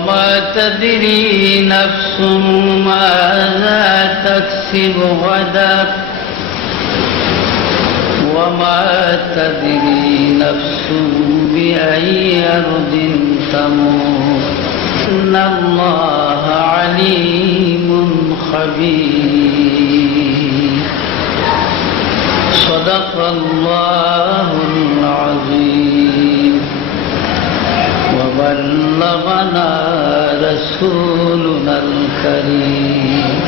وما تدري نفس ماذا تكسب غدا وما تدري نفس بأي أرض تموت إن الله عليم خبير صدق الله العظيم وبلغنا رسولنا الكريم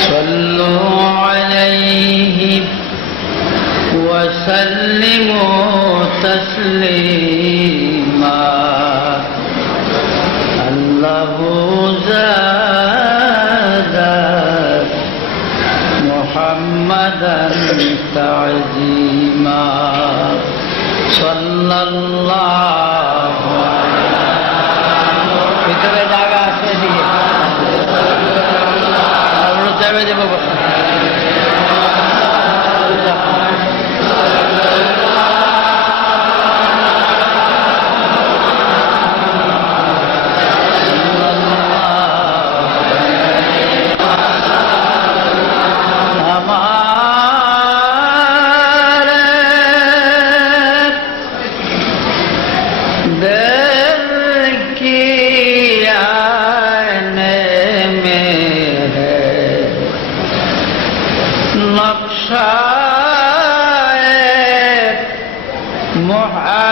صلوا عليه وسلموا تسليما الله زاد محمدا تعظيما صلى الله ভিতরে জায়গা আছে দিকে আর যাবে যে বাবা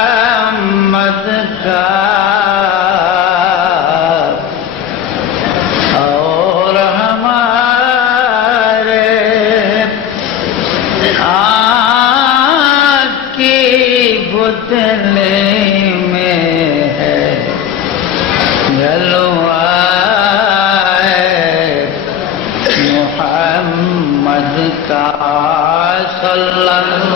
मोहम्मद का और हमारे आँख की पुतले में है जलवाए मोहम्मद का सल्लल्लाहु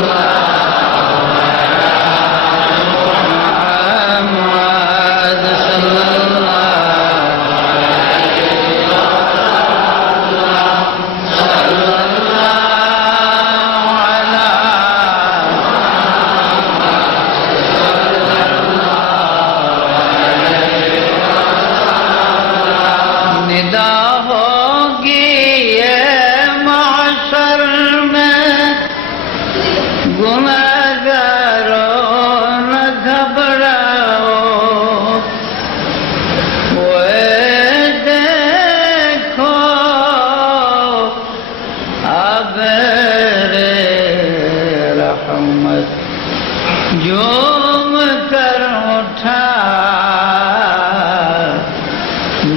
झूम कर उठा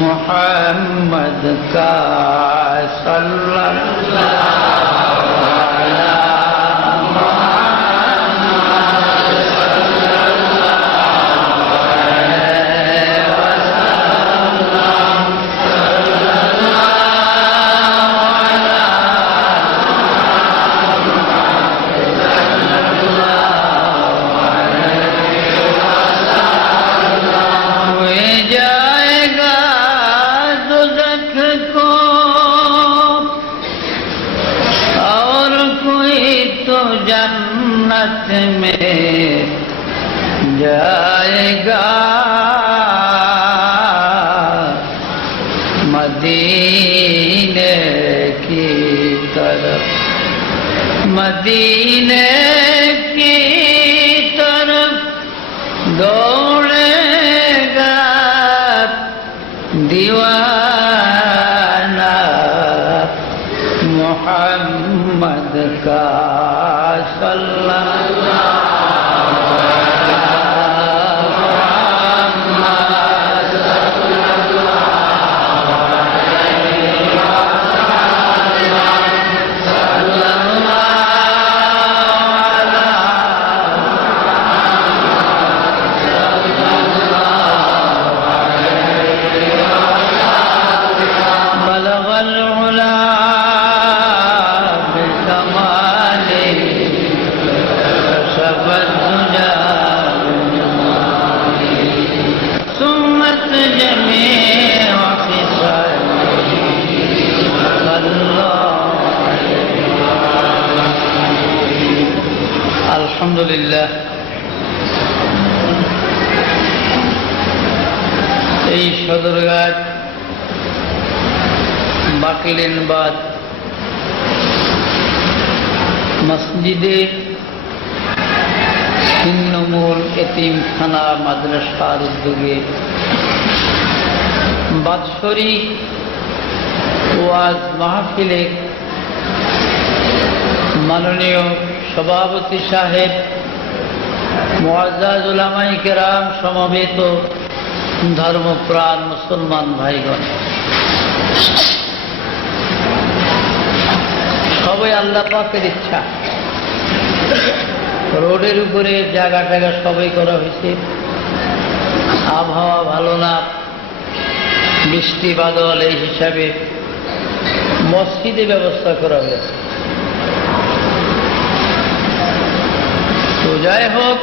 मोहम्मद का सल्लल्लाहु जन्नत में जाएगा मदीने की तरफ मदीने की तरफ दौड़ेगा दीवाना मोहम्मद का এই সদরঘাট বাকলিনবাদ মসজিদে ছিন্নমূল এতিমখানা মাদ্রাসার উদ্যোগে বাৎসরিক ওয়াজ মাহফিলে মাননীয় সভাপতি সাহেব, মুআজ্জাজ উলামায়ে কেরাম, সমবেত ধর্মপ্রাণ মুসলমান ভাইগণ, সবাই আল্লাহ পাকের ইচ্ছা রোডের উপরে জায়গা টাগা সবাই করা হয়েছে। আবহাওয়া ভালো না, বৃষ্টি বাদল, এই হিসাবে মসজিদে ব্যবস্থা করা হয়েছে। তো যাই হোক,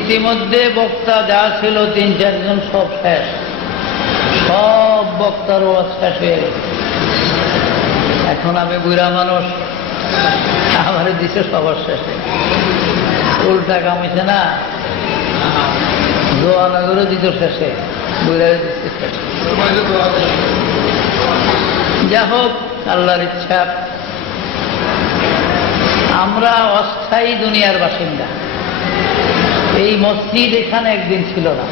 ইতিমধ্যে বক্তা যা ছিল ৩-৪ জন সব শেষ, সব বক্তার ওয়াজ শেষ হয়ে গেছে। এখন আমি বুড়া মানুষ, আমার দিছে সবার শেষে, উল্টা কামিছে না, দোয়ানগরও দিত শেষে, বুড়া দিচ্ছে শেষে। যা হোক, আল্লাহর ইচ্ছা। আমরা অস্থায়ী দুনিয়ার বাসিন্দা। এই মসজিদ এখানে একদিন ছিল না,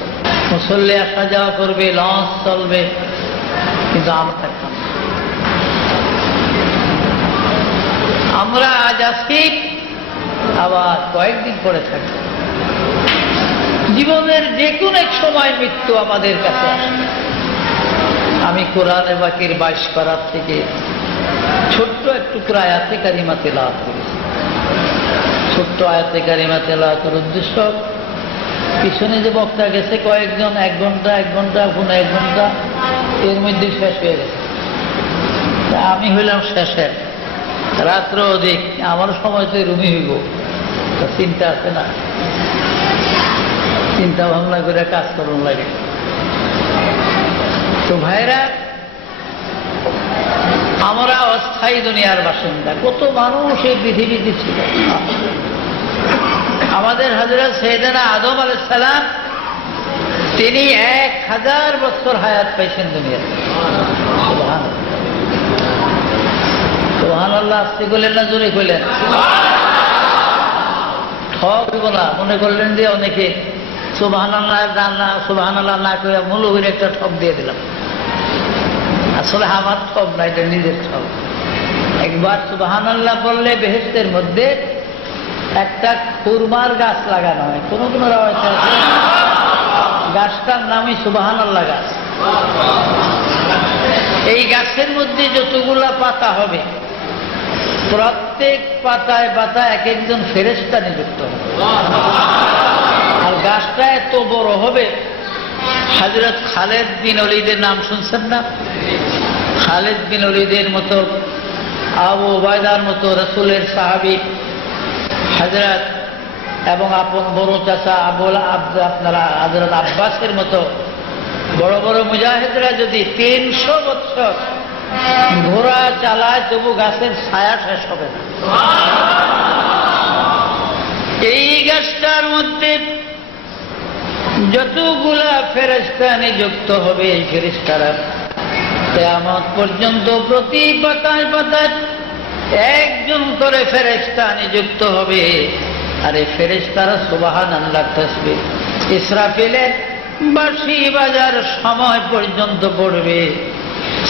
মুসল্লি আসা যাওয়া করবে, লঞ্চ চলবে, কিন্তু আমরা থাকতাম। আমরা আজ আছি, আবার কয়েকদিন পরে থাকব। জীবনের যে কোনো এক সময় মৃত্যু আমাদের কাছে আসে। আমি কোরআনে পাকের 22 পারা থেকে ছোট্ট একটু আয়াতে কারিমা তেলাওয়াত করেছি। ছোট্ট আয়াতে কারিমা তেলাওয়াতের উদ্দেশ্য, পিছনে যে বক্তা গেছে কয়েকজন, 1 ঘন্টা 1 ঘন্টা 1 ঘন্টা, এর মধ্যে শেষ হয়ে গেছে। আমি হইলাম শেষের, রাত্র অধিক, আমার সময় তো রুমি হইব, চিন্তা আছে না, চিন্তা ভাবনা করে কাজ করুন লাগে। তো ভাইরা, আমরা অস্থায়ী দুনিয়ার বাসিন্দা। কত মানুষ এই পৃথিবীতে ছিল। আমাদের হযরত সাইয়েদনা আদম আলাইহিস সালাম, তিনি 1000 বছর হায়াত পাইছেন দুনিয়াতে। সুবহানাল্লাহ, সুবহানাল্লাহ। আস্তে বললেন না জোরে কইলেন? ঠক হইব না, মনে করলেন যে অনেকে সুবহানাল্লাহ না করে মৌলবীর একটা ঠক দিয়ে দিলাম। আসলে আমার ঠক না, এটা নিজের ঠক। একবার সুবহানাল্লাহ বললে বেহেশতের মধ্যে একটা খুরমার গাছ লাগানো হয়। কোন কোন রাওয়ায়াতে আছে গাছটার নামই সুবহানাল্লাহ গাছ। এই গাছের মধ্যে যতগুলা পাতা হবে, প্রত্যেক পাতায় পাতায় এক একজন ফেরেশতা নিযুক্ত হবে। আর গাছটা এত বড় হবে, হযরত খালেদ বিন ওলীদের নাম শুনছেন না? খালেদ বিন ওলীদের মতো, আবু উবায়দার মতো রাসূলের সাহাবী হযরত, এবং আপন বড় চাচা আপনারা হযরত আব্বাসের মতো বড় বড় মুজাহিদরা যদি 300 বছর ঘোড়া চালায়, তবু গাছের ছায়া শেষ হবে না। এই গাছটার মধ্যে যতগুলা ফেরেশতা নিযুক্ত হবে, এই ফেরেশতারা কিয়ামত পর্যন্ত প্রতি পাতায় পাতায় একজন করে ফেরেশতা নিযুক্ত হবে। আর এই ফেরেশতারা সুবহানাল্লাহ তাসবিহ ইসরাফিলের বাঁশি বাজার সময় পর্যন্ত পড়বে।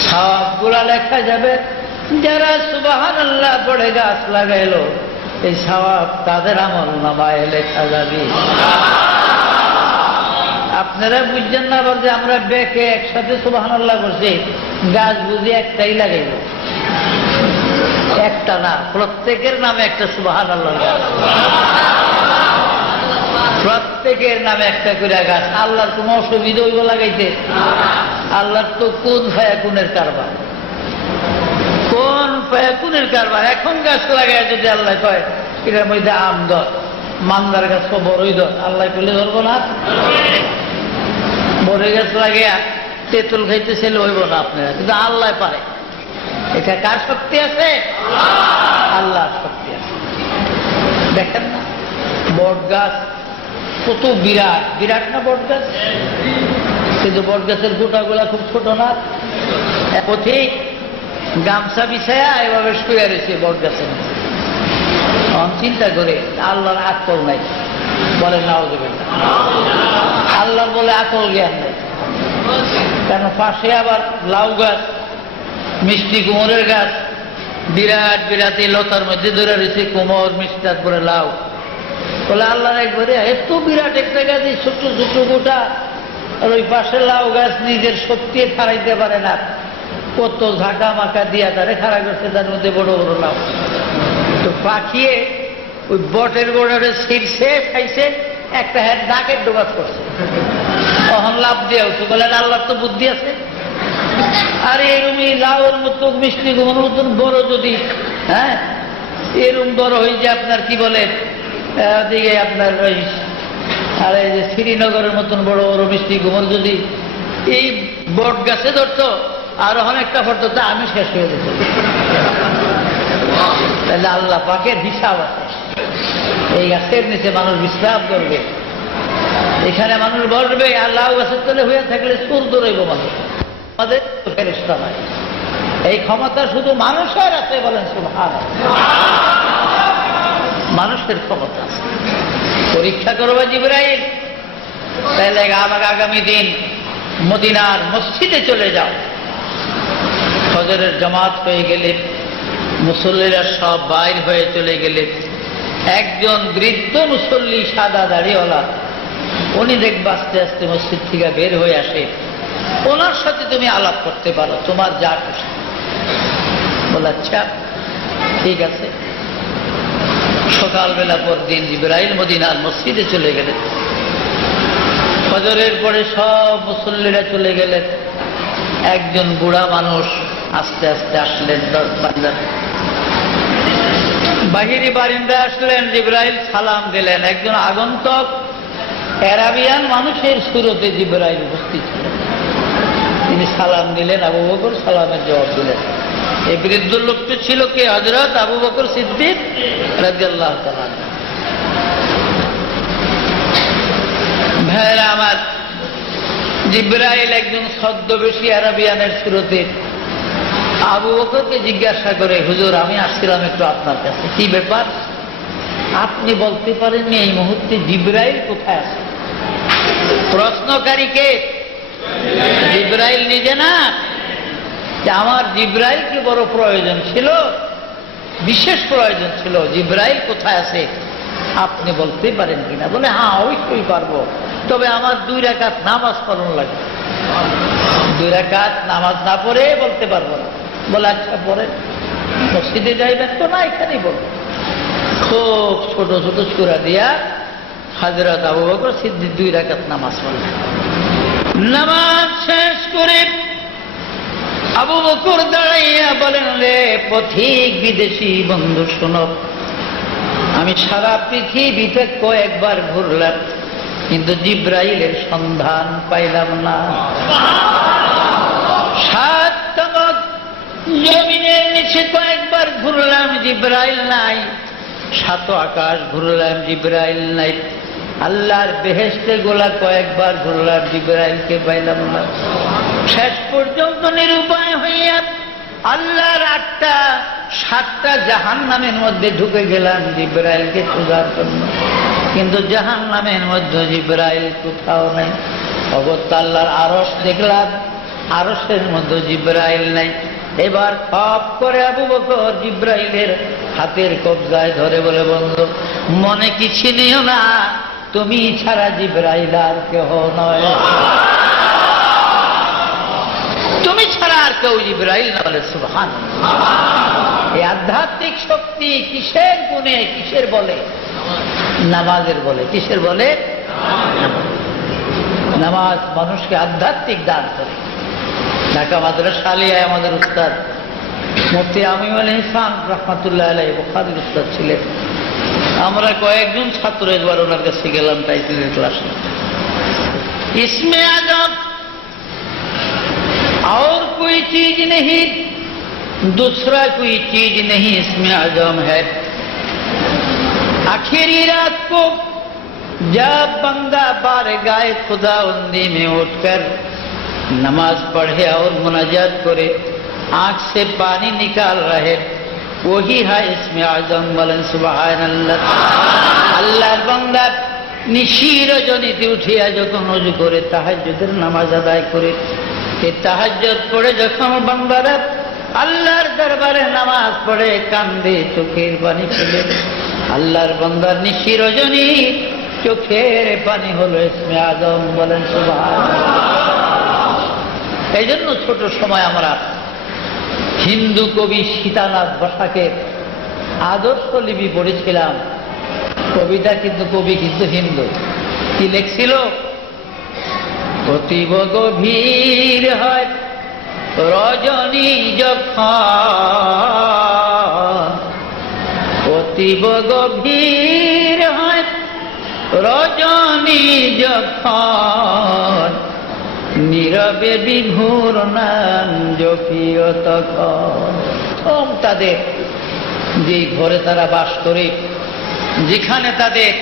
সওয়াবগুলা লেখা যাবে। যারা সুবহানাল্লাহ পড়ে গাছ লাগাইলো, এই সওয়াব তাদের আমল নামায় লেখা যাবে। আপনারা বুঝছেন না বলতে, আমরা বেকে একসাথে সুবহানাল্লাহ করছি, গাছ বুঝি একটাই লাগাইল, একটা না, প্রত্যেকের নামে একটা সুবহানাল্লাহ গাছ, প্রত্যেকের নামে একটা করে গাছ। আল্লাহর কোন অসুবিধা হইব লাগাইতে? আল্লাহর তো কোন ফায়াকুনের কারবার, কোন ফায়াকুনের কারবার। এখন গাছ লাগায় যদি আল্লাহ কয় এটার মধ্যে আম ধর, মান্দার গাছ তো বড়ই ধর, আল্লাহ করলে ধরবো না? বড় গাছ লাগিয়া তেঁতুল খাইতে ছেলে হইব না আপনারা, কিন্তু আল্লাহ পারে। এটা কার শক্তি আছে? আল্লাহর শক্তি আছে। দেখেন না, বট গাছ কত বিরাট বিরাট না বট গাছ? কিন্তু বট গাছের গোটাগুলা খুব ছোট না, পথিক গামছা বিছায়া এভাবে শুয়ে রয়েছে বট গাছের। চিন্তা করে আল্লাহর আকল নাই, বলেন নাউযুবিল্লাহ। আল্লাহ বলে আকল জ্ঞান নাই, কেন পাশে আবার লাউ গাছ, মিষ্টি কুমোরের গাছ, বিরাট বিরাট এই লতার মধ্যে ধরে রয়েছে কুমোর, মিষ্টার করে লাউ। বলে আল্লাহর একবারে এত বিরাট একটা গাছ, এই ছোট্ট ছোট্ট গোটা, আর ওই পাশে লাউ গাছ নিজের শক্তি খাড়াইতে পারে না, কত ঝাঁকা মাকা দিয়া তারে খাড়া করছে, তার মধ্যে বড় বড় লাউ। তো পাখিয়ে ওই বটের গোড়ারে ছিঁড়ছে, খাইছে, একটা হ্যাঁ ডাকের ডোবাত করছে, তখন লাভ দিয়ে উঠছে। বলেন আল্লাহর তো বুদ্ধি আছে। আর এরম এই লাউর মতো মিষ্টি কুমড়োর মতন বড় যদি, হ্যাঁ এরম বড় হয়ে যে আপনার কি বলে দিকে আপনার ওই, আর এই যে শ্রীনগরের মতন বড় বড় মিষ্টি কুমড় যদি এই বট গাছে ধরতো, আর অনেকটা ফটো তা আমি শেষ হয়ে যেত। তাহলে আল্লাহ পাকের হিসাব আছে। এই গাছের নিচে মানুষ বিশ্রাম করবে, এখানে মানুষ বসবে, আর লাউ গাছের তলে হয়ে থাকলে সুর দৌড়াইব মানুষ। আমাদের ফেরেশতা নাই, এই ক্ষমতা শুধু মানুষের আছে। বলেন সুবহানাল্লাহ। মানুষের ক্ষমতা আছে। পরীক্ষা করবে জিবরাইল, তাহলে আগামী দিন মদিনার মসজিদে চলে যাও। ফজরের জামাত হয়ে গেলে, মুসল্লিরা সব বাইর হয়ে চলে গেলে, একজন বৃদ্ধ মুসল্লি সাদা দাড়িওয়ালা, উনি দেখবা আস্তে আস্তে মসজিদ থেকে বের হয়ে আসে। ওনার সাথে তুমি আলাপ করতে পারো, তোমার যা খুশি। বলে আচ্ছা ঠিক আছে। সকালবেলা পর দিন জিবরাইল মদিনার মসজিদে চলে গেলেন। ফজরের পরে সব মুসল্লিরা চলে গেলেন। একজন বুড়া মানুষ আস্তে আস্তে আসলেন বাহিরি বারিন্দা আসলেন। জিবরাইল সালাম দিলেন। একজন আগন্তক আরাবিয়ান মানুষের সুরতে জিবরাইল উপস্থিত ছিলেন। তিনি সালাম দিলেন, আবু বকর সালামের জবাব দিলেন। এই বৃদ্ধ লোকটি ছিল কে? হযরত আবু বকর সিদ্দিক রাদিয়াল্লাহু তাআলা। ভাইরা আমার, জিবরাইল একজন ছদ্মবেশী আরাবিয়ানের সুরতে আবু বকরকে জিজ্ঞাসা করে, হুজুর আমি আসছিলাম একটু আপনার কাছে, কি ব্যাপার? আপনি বলতে পারেননি এই মুহূর্তে জিবরাইল কোথায় আছে? প্রশ্নকারী কে? জিবরাইল নিজে না। আমার জিবরাইলকে বড় প্রয়োজন ছিল, বিশেষ প্রয়োজন ছিল। জিবরাইল কোথায় আছে আপনি বলতে পারেন কিনা? বলে হ্যাঁ অবশ্যই পারবো, তবে আমার 2 রাকাত নামাজ পড়ানো লাগবে। 2 রাকাত নামাজ না পড়ে বলতে পারবো না। বলে আচ্ছা পড়েন। মসজিদে যাইবেন তো না, এখানেই বলবেন। খুব ছোট ছোট সূরা দিয়া হযরত আবু বকর সিদ্দিক 2 রাকাত নামাজ পড়লেন। নামাজ শেষ করে আবু বকর দাঁড়াইয়া বলেন, রে পথিক বিদেশি বন্ধু শোনো, আমি সারা পৃথিবীতে কয়েকবার ঘুরলাম, কিন্তু জিবরাইলের সন্ধান পাইলাম না। 7 তাবক জমিনের নিচে কয়েকবার ঘুরলাম, জিবরাইল নাই। 7 আকাশ ঘুরলাম, জিবরাইল নাই। আল্লাহর বেহেশতে গোলা কয়েকবার ঘুরলাম, জিবরাইলকে পাইলাম না। শেষ পর্যন্ত নিরুপায় হইয়া আল্লাহর 7টা জাহান্নামের মধ্যে ঢুকে গেলাম জিবরাইলকে খোঁজার জন্য, কিন্তু জাহান্নামের মধ্যে জিবরাইল কোথাও নাই। অগত্যা আল্লাহর আরশ দেখলাম, আরশের মধ্যে জিবরাইল নাই। এবার খপ করে আবু বকর জিবরাইলের হাতের কবজায় ধরে বলে, বন্ধু মনে কিছু নিও না, তুমি ছাড়া জিবরাইল আর কেহ নয়, তুমি ছাড়া আর কেউ জিবরাইল না। বলে সুবহানাল্লাহ। এই আধ্যাত্মিক শক্তি কিসের গুণে, কিসের বলে? নামাজের বলে। কিসের বলে? নামাজ মানুষকে আধ্যাত্মিক দান করে। ঢাকা মাদ্রাসা আলিয়ায় আমাদের উস্তাদ মুফতি আমিনুল ইহসান রাহমাতুল্লাহ আলাইহি বুখারীর উস্তাদ ছিলেন। আমরা কয়েকজন ছাত্র একবার ওনার কাছে গেলাম টাইটেলের ক্লাসে। ইসমে আজম और कोई चीज नहीं, दूसरा कोई चीज नहीं, इसमें आजम है। आखिरी रात को जब बंदा बारगाह खुदाबंदी में उठकर नमाज पढ़े और मुनाजात करे, आंख से पानी निकाल रहे, वही है इसमें आजम। बोलें सुभान अल्लाह। আল্লাহর বান্দা নিশির রজনীতে উঠিয়া যখন ওযু করে তাহাজ্জুদের নামাজ আদায় করে, এই তাহাজ্জুদ পড়ে যখন বান্দারা আল্লাহর দরবারে নামাজ পড়ে কান্দে, চোখের পানি ফেলে, আল্লাহর বান্দার নিশি রজনী চোখের পানি হলো ইসমে আজম। বলেন সুবহানাল্লাহ। এই জন্য ছোট সময় আমরা হিন্দু কবি সীতানাথ বসাকের আদর্শ লিপি পড়েছিলাম। কবিতা কিন্তু কবি কিন্তু হিন্দু। কি লেখছিল? অতীব গভীর হয় রজনী যখন, অতীব গভীর হয় রজনী যখন, নীরবে বিভোর নাম জপিও তখন। তাদের যে ঘরে তারা বাস করে, যেখানে তাদের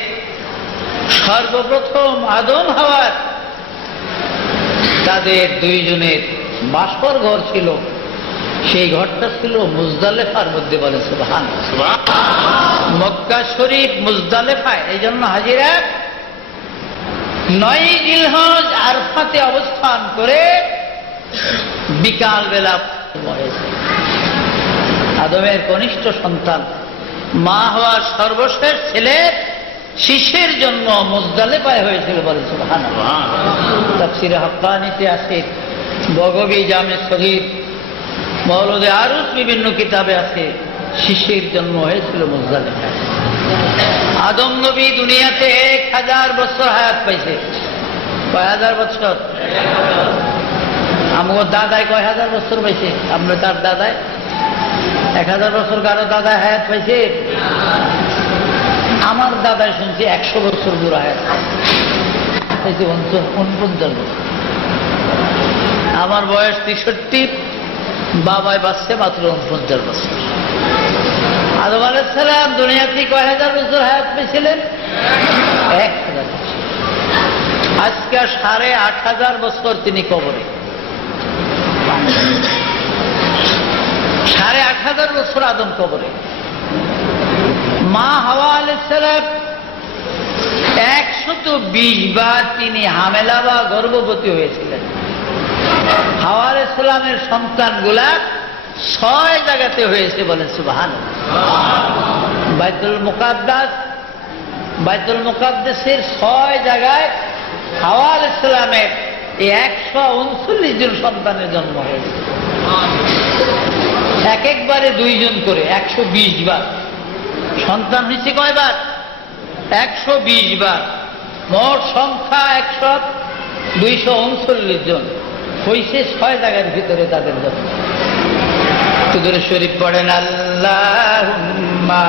সর্বপ্রথম আদম হাওয়ার তাদের দুইজনের বাসর ঘর ছিল, সেই ঘরটা ছিল মুজদালেফার মধ্যে। বলে সুবহানাল্লাহ। মক্কা শরীফ মুজদালেফায়। এই জন্য হাজিরা 9 জিলহজ আরফাতে অবস্থান করে বিকাল বেলা আদমের কনিষ্ঠ সন্তান মা হওয়ার সর্বশেষ ছেলে শিশের জন্য মুজদালেফায় হয়েছিল। বলে সুবহানাল্লাহ। তাফসীরে হাক্কানীতে আছে, বগবী জামে সগীর, মওলুদে আরুস বিভিন্ন কিতাবে আছে, শিশের জন্ম হয়েছিল মুজদালেফায়। আদম নবী দুনিয়াতে 1000 বছর হায়াত পাইছে। কয় হাজার বছর? আমার দাদায় কয় হাজার বছর পাইছে? আমরা তার দাদায় 1000 বছর। কারো দাদায় হায়াত পাইছে? আমার দাদায় শুনছি 100 বছর বুড়া হায়াত পাইছে, 49 বছর। আমার বয়স 63, বাবায় বাঁচছে মাত্র 49 বছর। আদম আলাইহিস সালাম দুনিয়াতে কয় হাজার বছর হায়াত পেয়েছিলেন? 1000 বছর। আজকে 8500 বছর তিনি কবরে। 8500 বছর আদম কবরে। মা হাওয়া আলাইহিস সালাম 120 বার তিনি হামেলা বা গর্ভবতী হয়েছিলেন। হাওয়া আলাইহিস সালামের সন্তানগুলা 6 জায়গাতে হয়েছে। বলেন সুবহানাল্লাহ। বাইতুল মুকাদ্দাসের 6 জায়গায় হাওয়া আলাইহিস সালামের 139 জন সন্তানের জন্ম হয়েছে। একবারে 2 জন করে 120 বার সন্তান হয়েছে। কয়বার? 120 বার। মোট সংখ্যা 239 জন হয়েছে 6 জায়গার ভিতরে তাদের জন্ম। দুরূদ শরীফ পড়েন। আল্লাহুম্মা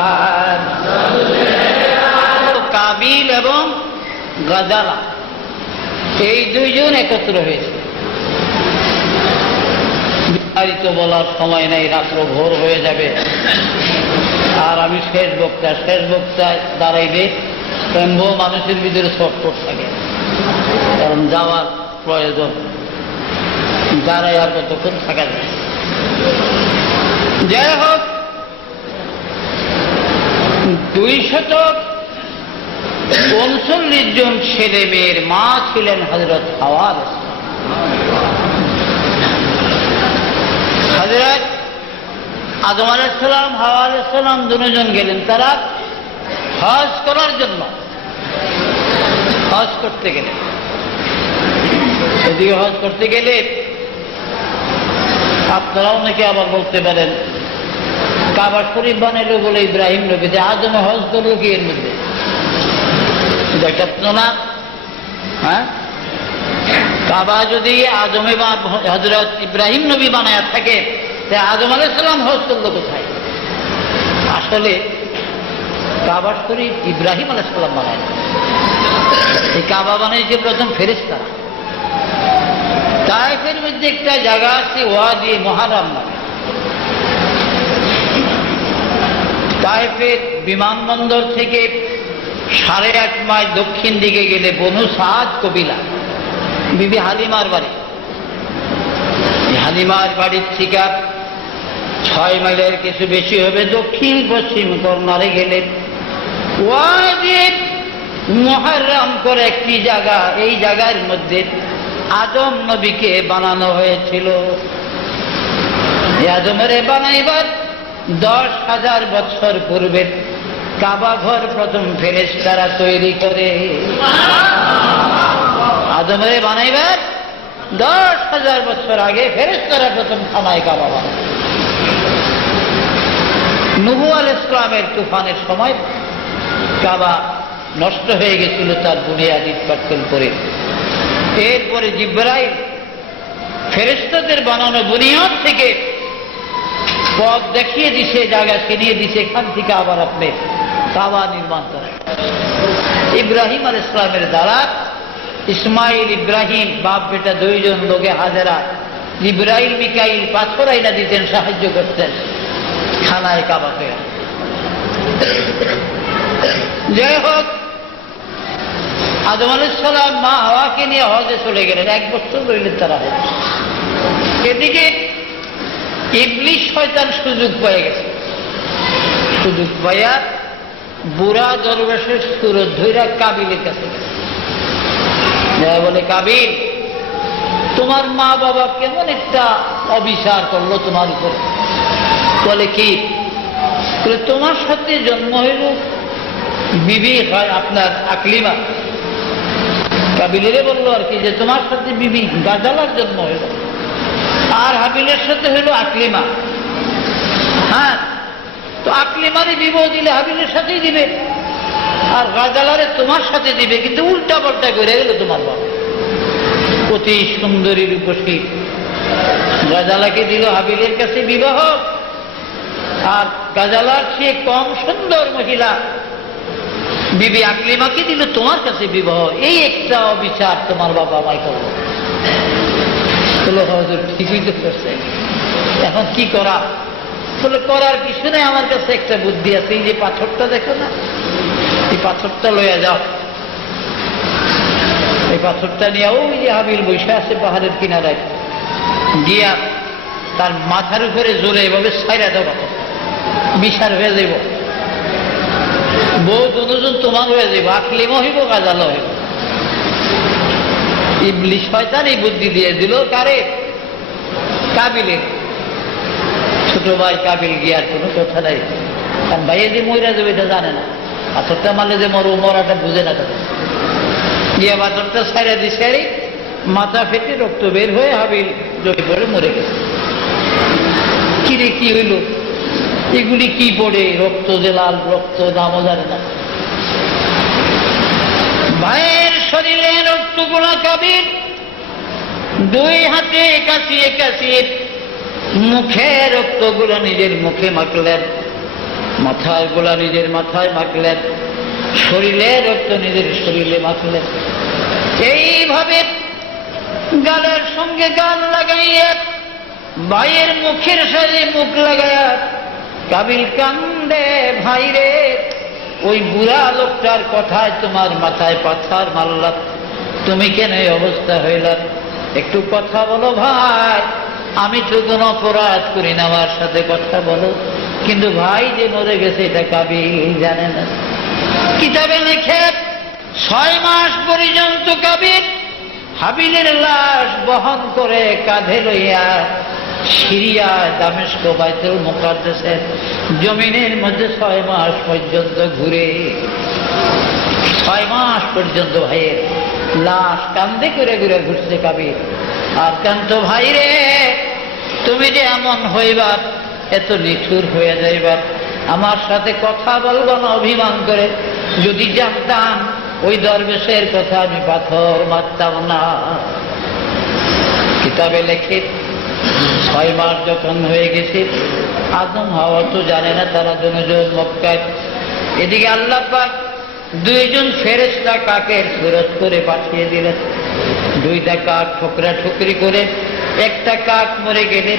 কাবিল এবং গাজালা, এই 2 জন একত্র হয়েছে। বিস্তারিত বলার সময় নেই, রাত্র ভোর হয়ে যাবে। আর আমি শেষ বক্তায় দাঁড়াইলে এমন মানুষের ভিতরে ছটফট থাকে, কারণ যাওয়ার প্রয়োজন। দাঁড়াই আর কতক্ষণ থাকা যায়। যাই হোক, 239 জন ছেলে মেয়ের মা ছিলেন হযরত হাওয়া আলাইহিস সালাম। হযরত আদম আলাইহিস সালাম, হাওয়া আলাইহিস সালাম দুজন গেলেন তারা হজ করার জন্য। হজ করতে গেলে, যদি হজ করতে গেলে আপনারাও নাকি আবার বলতে পারেন কাবা শরীফ বানাইলো বলে ইব্রাহিম নবী, আদম হজ করলো কি এর মধ্যে? দেখো না, হ্যাঁ? কাবা যদি আদমে বা হযরত ইব্রাহিম নবী বানায় থাকে, তা আদম আলাইহিস সালাম হজ করলো কোথায়? আসলে কাবা শরীফ ইব্রাহিম আলাইহিস সালাম বানায় না। এই কাবা বানাইছে প্রথম ফেরেশতারা। তায়েফের মধ্যে একটা জায়গা আছে ওয়াদি মুহাররম নামে। তায়েফের বিমানবন্দর থেকে 8.5 মাইল দক্ষিণ দিকে গেলে বনু সাদ কবিলা, বিবি হালিমার বাড়ি, হালিমার বাড়ির থেকে 6 মাইলের কিছু বেশি হবে দক্ষিণ পশ্চিম কর্নারে গেলে ওয়াজিব মুহাররম করে একটি জায়গা, এই জায়গার মধ্যে আদম নবীকে বানানো হয়েছিল। আদমের বানাইবার 10,000 বছর পূর্বে কাবা ঘর প্রথম ফেরেশতারা তৈরি করে। আদমের বানাইবার 10,000 বছর আগে ফেরেশতারা প্রথম খানায় কাবা বানায়। নূহ আলাইহিস সালামের তুফানের সময় কাবা নষ্ট হয়ে গেছিল তার বুনিয়াদ ইটপাটকেল করে। এরপরে জিবরাইল ফেরেশতাদের বানানো বুনিয়াদ থেকে পথ দেখিয়ে দিছে, জায়গা চিনিয়ে দিছে, এখান থেকে আবার আপনি কাবা নির্মাণ করেন। ইব্রাহিম আলাইহিস সালামের দ্বারা ইসমাইল ইব্রাহিম বাপ বেটা 2 জন লোকে হাজেরা জিবরাইল মিকাইল পাথর আইনা দিতেন, সাহায্য করতেন খানায় কাবাকে। যাই হোক, আদম আলাইহিস সালাম মা হাওয়াকে নিয়ে হজে চলে গেলেন, 1 বছর রইলেন তারা হজ। এদিকে ইবলিস শয়তান সুযোগ পেয়ে গেছে, সুযোগ পাইয়া বুড়া দরবেশের সুরত ধইরা কাবিলের কাছে গেছে। বলে, কাবিল, তোমার মা বাবা কেমন একটা অবিচার করলো তোমার উপরে। বলে, কি? বলে, তোমার সাথে জন্ম হইল বিবি হয় আপনার আকলিমা। কাবিলেরে বললো আর কি যে তোমার সাথে বিবি গাজালার জন্ম হইল, আর হাবিলের সাথে হইল আকলিমা। হ্যাঁ, তো আকলিমারে বিবাহ দিলে হাবিলের সাথেই দিবে, আর গাজালারে তোমার সাথে দিবে, কিন্তু উল্টা পাল্টা করে গেল তোমার বাবা। অতি সুন্দরী রূপসী গাজালাকে দিল হাবিলের কাছে বিবাহ, আর গাজালার চেয়ে কম সুন্দর মহিলা বিবি আকলিমাকে দিল তোমার কাছে বিবাহ। এই একটা অবিচার তোমার বাবা আমায় করলো। বললো, হুজুর ঠিকই তো করছে, এখন কি করা? বলে, করার কিছু নেই, আমার কাছে একটা বুদ্ধি আছে। এই যে পাথরটা দেখো না, এই পাথরটা লইয়া যাও। এই পাথরটা নিয়ে ওই যে হাবিল বৈশা আছে পাহাড়ের কিনারায়, গিয়া তার মাথার উপরে জোরে এভাবে ছাইরা দাও, পাথর বিশার হয়ে যাইব। বউ দুজন তোমার হয়ে যাইব, আকলিমা হইব, গাজালা হইব। ইবলিস শয়তান এই বুদ্ধি দিয়ে দিল কারে? কাবিলের। ছোট ভাই কাবিল গিয়ার কোনো কথা নাই, কারণ ভাইয়ে যে মইরা যাবে এটা জানে না। পাথরটা মারলে যে মরাটা বুঝে না তাদের। গিয়া পাথরটা ছাইরা দিছে, মাথা ফেটে রক্ত বের হয়ে হাবিল জড়ি পড়ে মরে গেছে। কিরে কি হইল? এগুলি কি পড়ে? রক্ত যে লাল রক্ত, নামও জানে না। ভাইয়ের শরীরে রক্তগুলা কাবিল 2 হাতে কাছিয়ে কাছিয়ে মুখে রক্তগুলো নিজের মুখে মাখলেন, মাথায় গুলা নিজের মাথায় মাখলেন, শরীরে রক্ত নিজের শরীরে মাখলেন। এইভাবে গালের সঙ্গে গাল লাগাইয়া ভাইয়ের মুখের সাথে মুখ লাগাইয়া কাবিল কান্দে, ভাইরে ওই বুড়া লোকটার কথায় তোমার মাথায় পাথর মারলাম, তুমি কেন এই অবস্থা হইলাম? একটু কথা বলো ভাই, আমি তো কোনো অপরাধ করি না, আমার সাথে কথা বলো। কিন্তু ভাই যে মরে গেছে এটা কাবিল জানে না। কিতাবে লেখে 6 মাস পর্যন্ত কাবিল হাবিলের লাশ বহন করে কাঁধে লইয়া সিরিয়া দামেস্ক বাইতুল মুকাদ্দাসের জমিনের মধ্যে 6 মাস পর্যন্ত ঘুরে, 6 মাস পর্যন্ত ভাইয়ের লাশ কান্দে করে ঘুরে ঘুরছে কাবিল। আর কান্ত, ভাই রে, তুমি যে এমন হইবা, এত নিঠুর হয়ে যাইবা, আমার সাথে কথা বলবো না অভিমান করে। যদি জানতাম ওই দরবেশের কথা, আমি পাথর মারতাম না। কিতাবে লেখে 6 মাস যখন হয়ে গেছে, আদম হাওয়া তো জানে না তারা দুজন মক্কায়। এদিকে আল্লাহ পাক 2 জন ফেরেশতা কাকের সুরত করে পাঠিয়ে দিলেন। 2টা কাক ঠোকরা ঠুকরি করে, একটা কাক মরে গেলে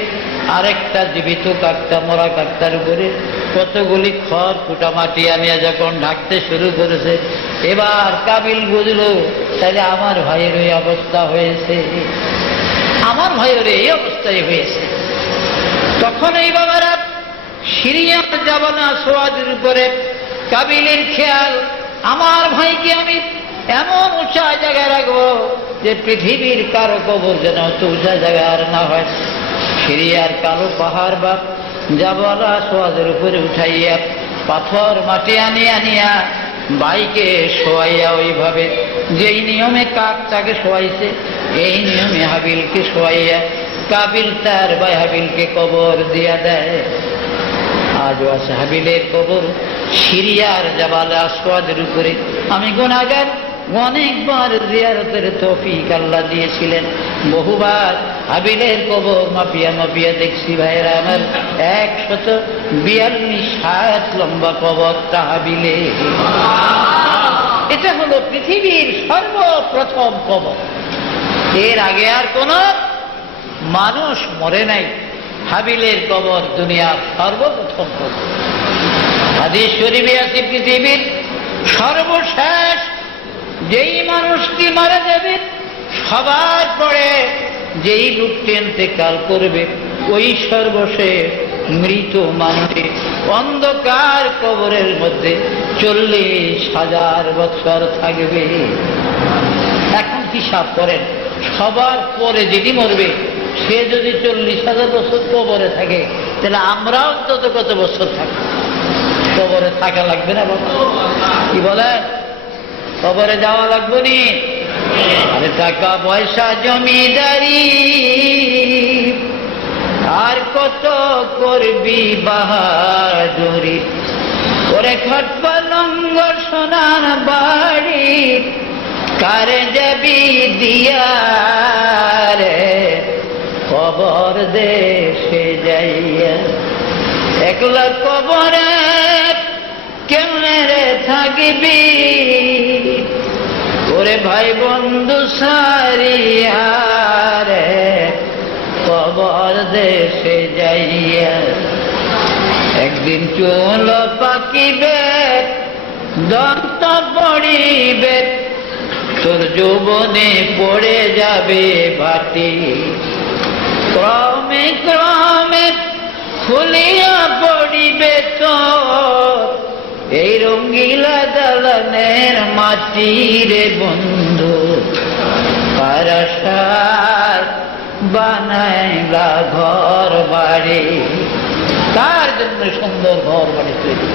আরেকটা জীবিত কাকটা মরা কাকটার উপরে কতগুলি খড় কুটা মাটি আনিয়া যখন ঢাকতে শুরু করেছে, এবার কাবিল বুঝল তাহলে আমার ভাইয়ের ওই অবস্থা হয়েছে। আমার ভাইয়ের এই অবস্থায় হয়েছে। তখন এই বাবারা সিরিয়ার জাবানা সোয়াদের উপরে কাবিলের খেয়াল, আমার ভাইকে আমি এমন উঁচা জায়গায় রাখবো যে পৃথিবীর কারো কবর যেন অত উঁচা জায়গায় আর না হয়। সিরিয়ার কালো পাহাড় বা জাবানা সোয়াদের উপরে উঠাইয়া পাথর মাটি আনিয়া ভাইকে শোয়াইয়া ওইভাবে যেই নিয়মে কাকটাকে শোয়াইছে এই নিয়মে হাবিলকে শোয়াইয়া কাবিল তার ভাই হাবিলকে কবর দিয়া দেয়। আজও আছে হাবিলের কবর সিরিয়ার জাবালে আসওয়াদের উপরে। আমি গুনাহগার, অনেকবার জিয়ারতের তৌফিক আল্লাহ দিয়েছিলেন, বহুবার হাবিলের কবর মাপিয়া মাপিয়া দেখছি ভাইয়েরা আমার। 142 হাত লম্বা কবরটা হাবিলে। এটা হলো পৃথিবীর সর্বপ্রথম কবর। এর আগে আর কোন মানুষ মরে নাই। হাবিলের কবর দুনিয়ার সর্বপ্রথম কবর। হাদিস শরীফে আছে পৃথিবীর সর্বশেষ যেই মানুষটি মারা যাবে সবার পরে যেই লোকটি ইন্তেকাল করবে ওই সর্বশেষ মৃত মানুষের অন্ধকার কবরের মধ্যে 40,000 বছর থাকবে। এখন হিসাব করেন, সবার পরে যিনি মরবে সে যদি 40,000 বছর কবরে থাকে তাহলে আমরাও তত কত বছর থাকবো? কবরে থাকা লাগবে না বাবা? কি বলেন? কবরে যাওয়া লাগবে নি? আরে টাকা পয়সা জমিদারি আর কত করবি বাহাদুরি, ওরে খটপা লঙ্গর সোনার বাড়ি কারে যাবি দিয়া রে কবর দেশে যাইয়া। একলা কবরে কেমনে রে থাকবি, ওরে ভাই বন্ধু সারিয়া রে কবর দেশে যাইয়া। একদিন চুল পাকিবে দন্ত পড়িবে, তোর যৌবনে পড়ে যাবে ভাটি, ক্রমে ক্রমে খুলিয়া পড়িবে তোর এই রঙ্গিলা দালানের মাটি রে বন্ধু, পারাসার বানাইলা ঘর বাড়ি। তার জন্য সুন্দর ঘর বাড়ি তৈরি।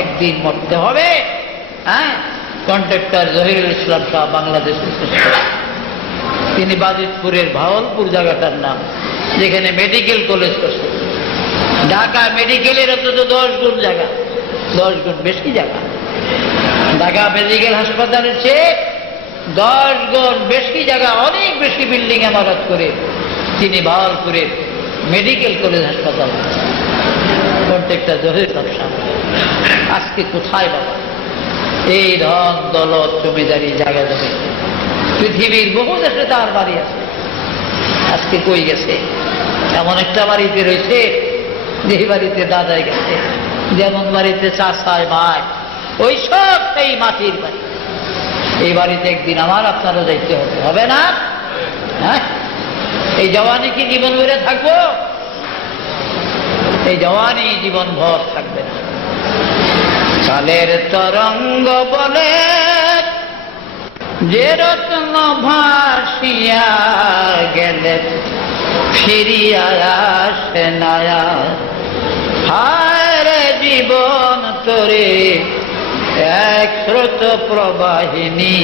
একদিন মরতে হবে। হ্যাঁ, কন্ট্রাক্টর জহিরুল ইসলাম শাহ বাংলাদেশের শ্রেষ্ঠ। তিনি বাজিতপুরের ভাওয়ালপুর জায়গাটার নাম, যেখানে মেডিকেল কলেজ করছে। ঢাকা মেডিকেলের অন্তত 10 গুণ জায়গা, 10 গুণ বেশি জায়গা। ঢাকা মেডিকেল হাসপাতালের চেয়ে 10 গুণ বেশি জায়গা, অনেক বেশি বিল্ডিং ইমারত করে তিনি ভাওয়ালপুরের মেডিকেল কলেজ হাসপাতাল কন্ট্রাক্টর জহিরুল ইসলাম শাহ। আজকে কোথায় বাবা এই ধন দৌলত জমিদারি জায়গা জমি? পৃথিবীর বহু দেশে তার বাড়ি আছে, আজকে কই গেছে? এমন একটা বাড়িতে রয়েছে যে বাড়িতে দাদাই গেছে, যেমন বাড়িতে চাচায় মায়, ওই সব সেই মাটির বাড়ি। এই বাড়িতে একদিন আমার আপনারা যাইতে হবে, হবে না? হ্যাঁ, এই জওয়ানি কি জীবন ভরে থাকবো? এই জওয়ানি জীবন ভর থাকবে না। কালের তরঙ্গ বলে যে রত্ন ভাসিয়া গেলে ফিরিয়া আসে না। হায় জীবন তোরে এক স্রোত প্রবাহিনী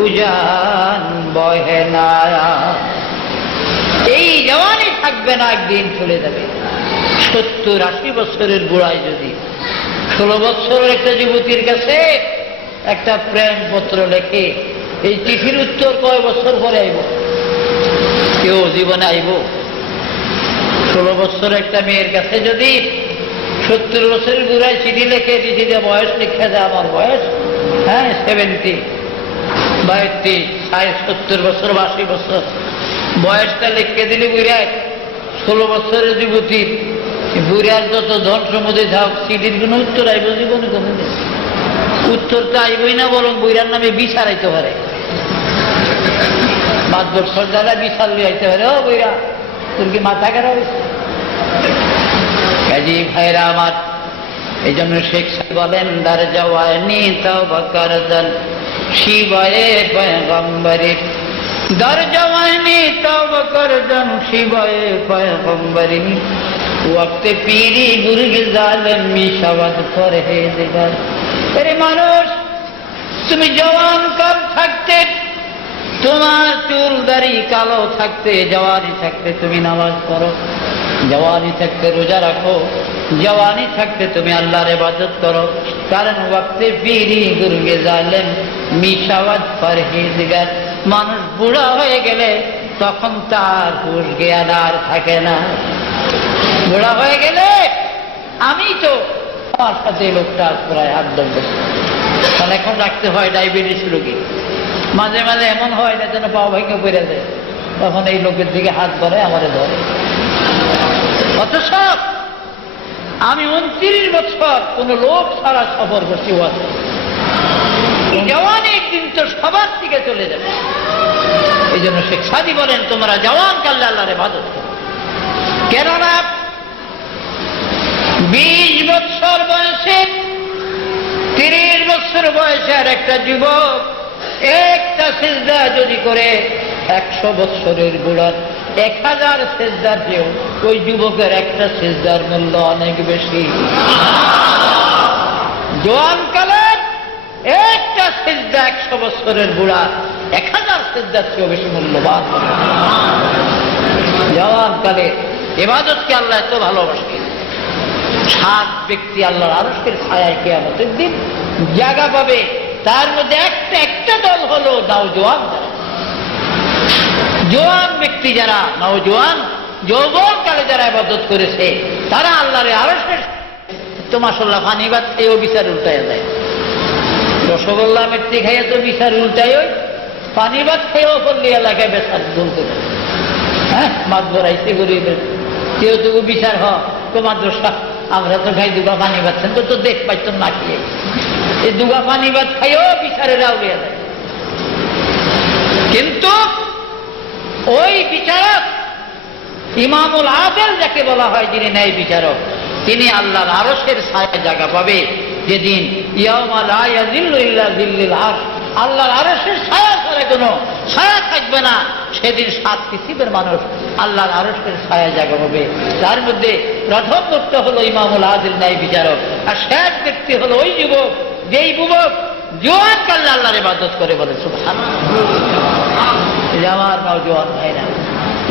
উজান বহে না। এই জওয়ানি থাকবে না, একদিন চলে যাবে। 70-80 বছরের বুড়ায় যদি 16 বছরের একটা যুবতীর কাছে একটা প্রেম পত্র লেখে, এই চিঠির উত্তর কয় বছর পরে আইব? কেউ জীবনে আইব? 16 বছর একটা মেয়ের কাছে যদি 70 বছরের বুড়ায় চিঠি লেখে, চিঠিতে বয়স লিখে দেয় আমার বয়স 70, 72, 70 বছর 80 বছর, বয়সটা লিখে দিলে বুড়ায় 16 বছরের যুবতীর, বুড়ার যত ধন সমুদ্রে থাক চিঠির কোন উত্তর আইব? জীবনে কোনো উত্তর তো আইবই না, বরং বুড়ার নামে বিচারাইতে পারে। মাতবর সর্দারা বিশাল আইতে পারে, ও বইরা তোর কি মাথা খারাপ হয়েছে? কাজী ভাইরা আমার, এই জন্য শেখ সাহেব বলেন দার জওয়ানি তওবা করদান শিবায়ে পয়গম্বরে, দার জওয়ানি তওবা করদান শিবায়ে পয়গম্বরে, ওয়াক্তে পীরি বুর্গ জালেম মিশাওয়াত পরহেজগার। আরে মানুষ, তুমি জওয়ান কাল থাকতে, তোমার চুল দাড়ি কালো থাকতে, জওয়ানি থাকতে তুমি নামাজ পড়ো, জওয়ানি থাকতে রোজা রাখো, জওয়ানি থাকতে তুমি আল্লাহর ইবাদত করো। কারণ ওয়াক্তে পীরি বুর্গে জালেম মিশাওয়াত পরহেজগার। মানুষ বুড়া হয়ে গেলে তখন তার হুঁশ জ্ঞান আর থাকে না। বুড়া হয়ে গেলে, আমি তো আমার সাথে লোকটা প্রায় 8-10 বছর, তাহলে এখন রাখতে হয় ডায়াবেটিস রোগী। মাঝে মাঝে এমন হয় না যেন পাও ভেঙে পড়ে যায়, তখন এই লোকের দিকে হাত ধরে আমারে ধরে। অথচ আমি 29 বছর কোন লোক ছাড়া সফর করছি। জওয়ানি কিন্তু সবার দিকে চলে যাবে। এই জন্য শেখ সাদি বলেন তোমরা জওয়ান কালে আল্লাহর ইবাদত করো। কেননা 20 বছর বয়সে, 30 বছর বয়সে আর একটা যুবক একটা সিজদা যদি করে 100 বছরের বুড়ার 1000 সিজদার চেয়েও ওই যুবকের একটা সিজদার মূল্য অনেক বেশি। জওয়ানকালে একটা সিজদা 100 বছরের বুড়া 1000 সিজদার চেয়েও বেশি মূল্যবান। জওয়ানকালে ইবাদতকে আল্লাহ এত ভালোবাসেন, 7 ব্যক্তি আল্লাহর আরশের ছায়ায় কিয়ামতের দিন জায়গা পাবে। তার মধ্যে একটা দল হলো নওজোয়ান। জোয়ান ব্যক্তি যারা, নওজোয়ান যৌবনকালে যারা ইবাদত করেছে, তারা আল্লাহর আরশের তো মাশাআল্লাহ পানি ভাত খেয়েও বিচার উল্টায় যায়। রসগোল্লা মিষ্টি খাইয়ে তো বিচার উল্টায়, পানি ভাত খেয়েও করলে এলাকায় বেচার বলতে পারে। হ্যাঁ, মাছ ধরাইতে গরিবের কেউ তো বিচার হয় তোমার দোষা, আমরা তো খাই দুগা পানি ভাবছেন তো তো দেখ পাইতো না খেয়ে, এই দুগা পানি ভাত খাইও বিচারের আউলিয়া যায়। কিন্তু ওই বিচারক ইমামুল আদেল যাকে বলা হয়, যিনি ন্যায় বিচারক, তিনি আল্লাহর আরশের ছায়া জায়গা পাবে যেদিন ইয়াউমা লা ইয়াযিল্লু ইল্লা যিল্লুল আরশ, আল্লাহর আরশের ছায়া ছাড়া কোনো ছায়া থাকবে না। সেদিন 7 কিসিমের মানুষ আল্লাহর আরশের ছায়া জায়গা পাবে। তার মধ্যে প্রথম ব্যক্তি হলো ইমামুল আদিল ন্যায় বিচারক, আর শেষ ব্যক্তি হলো ওই যুবক যেই যুবক জোয়ান কালে আল্লাহর ইবাদত করে। বলে সুবহানাল্লাহ। আমার নওজোয়ান ভাইরা,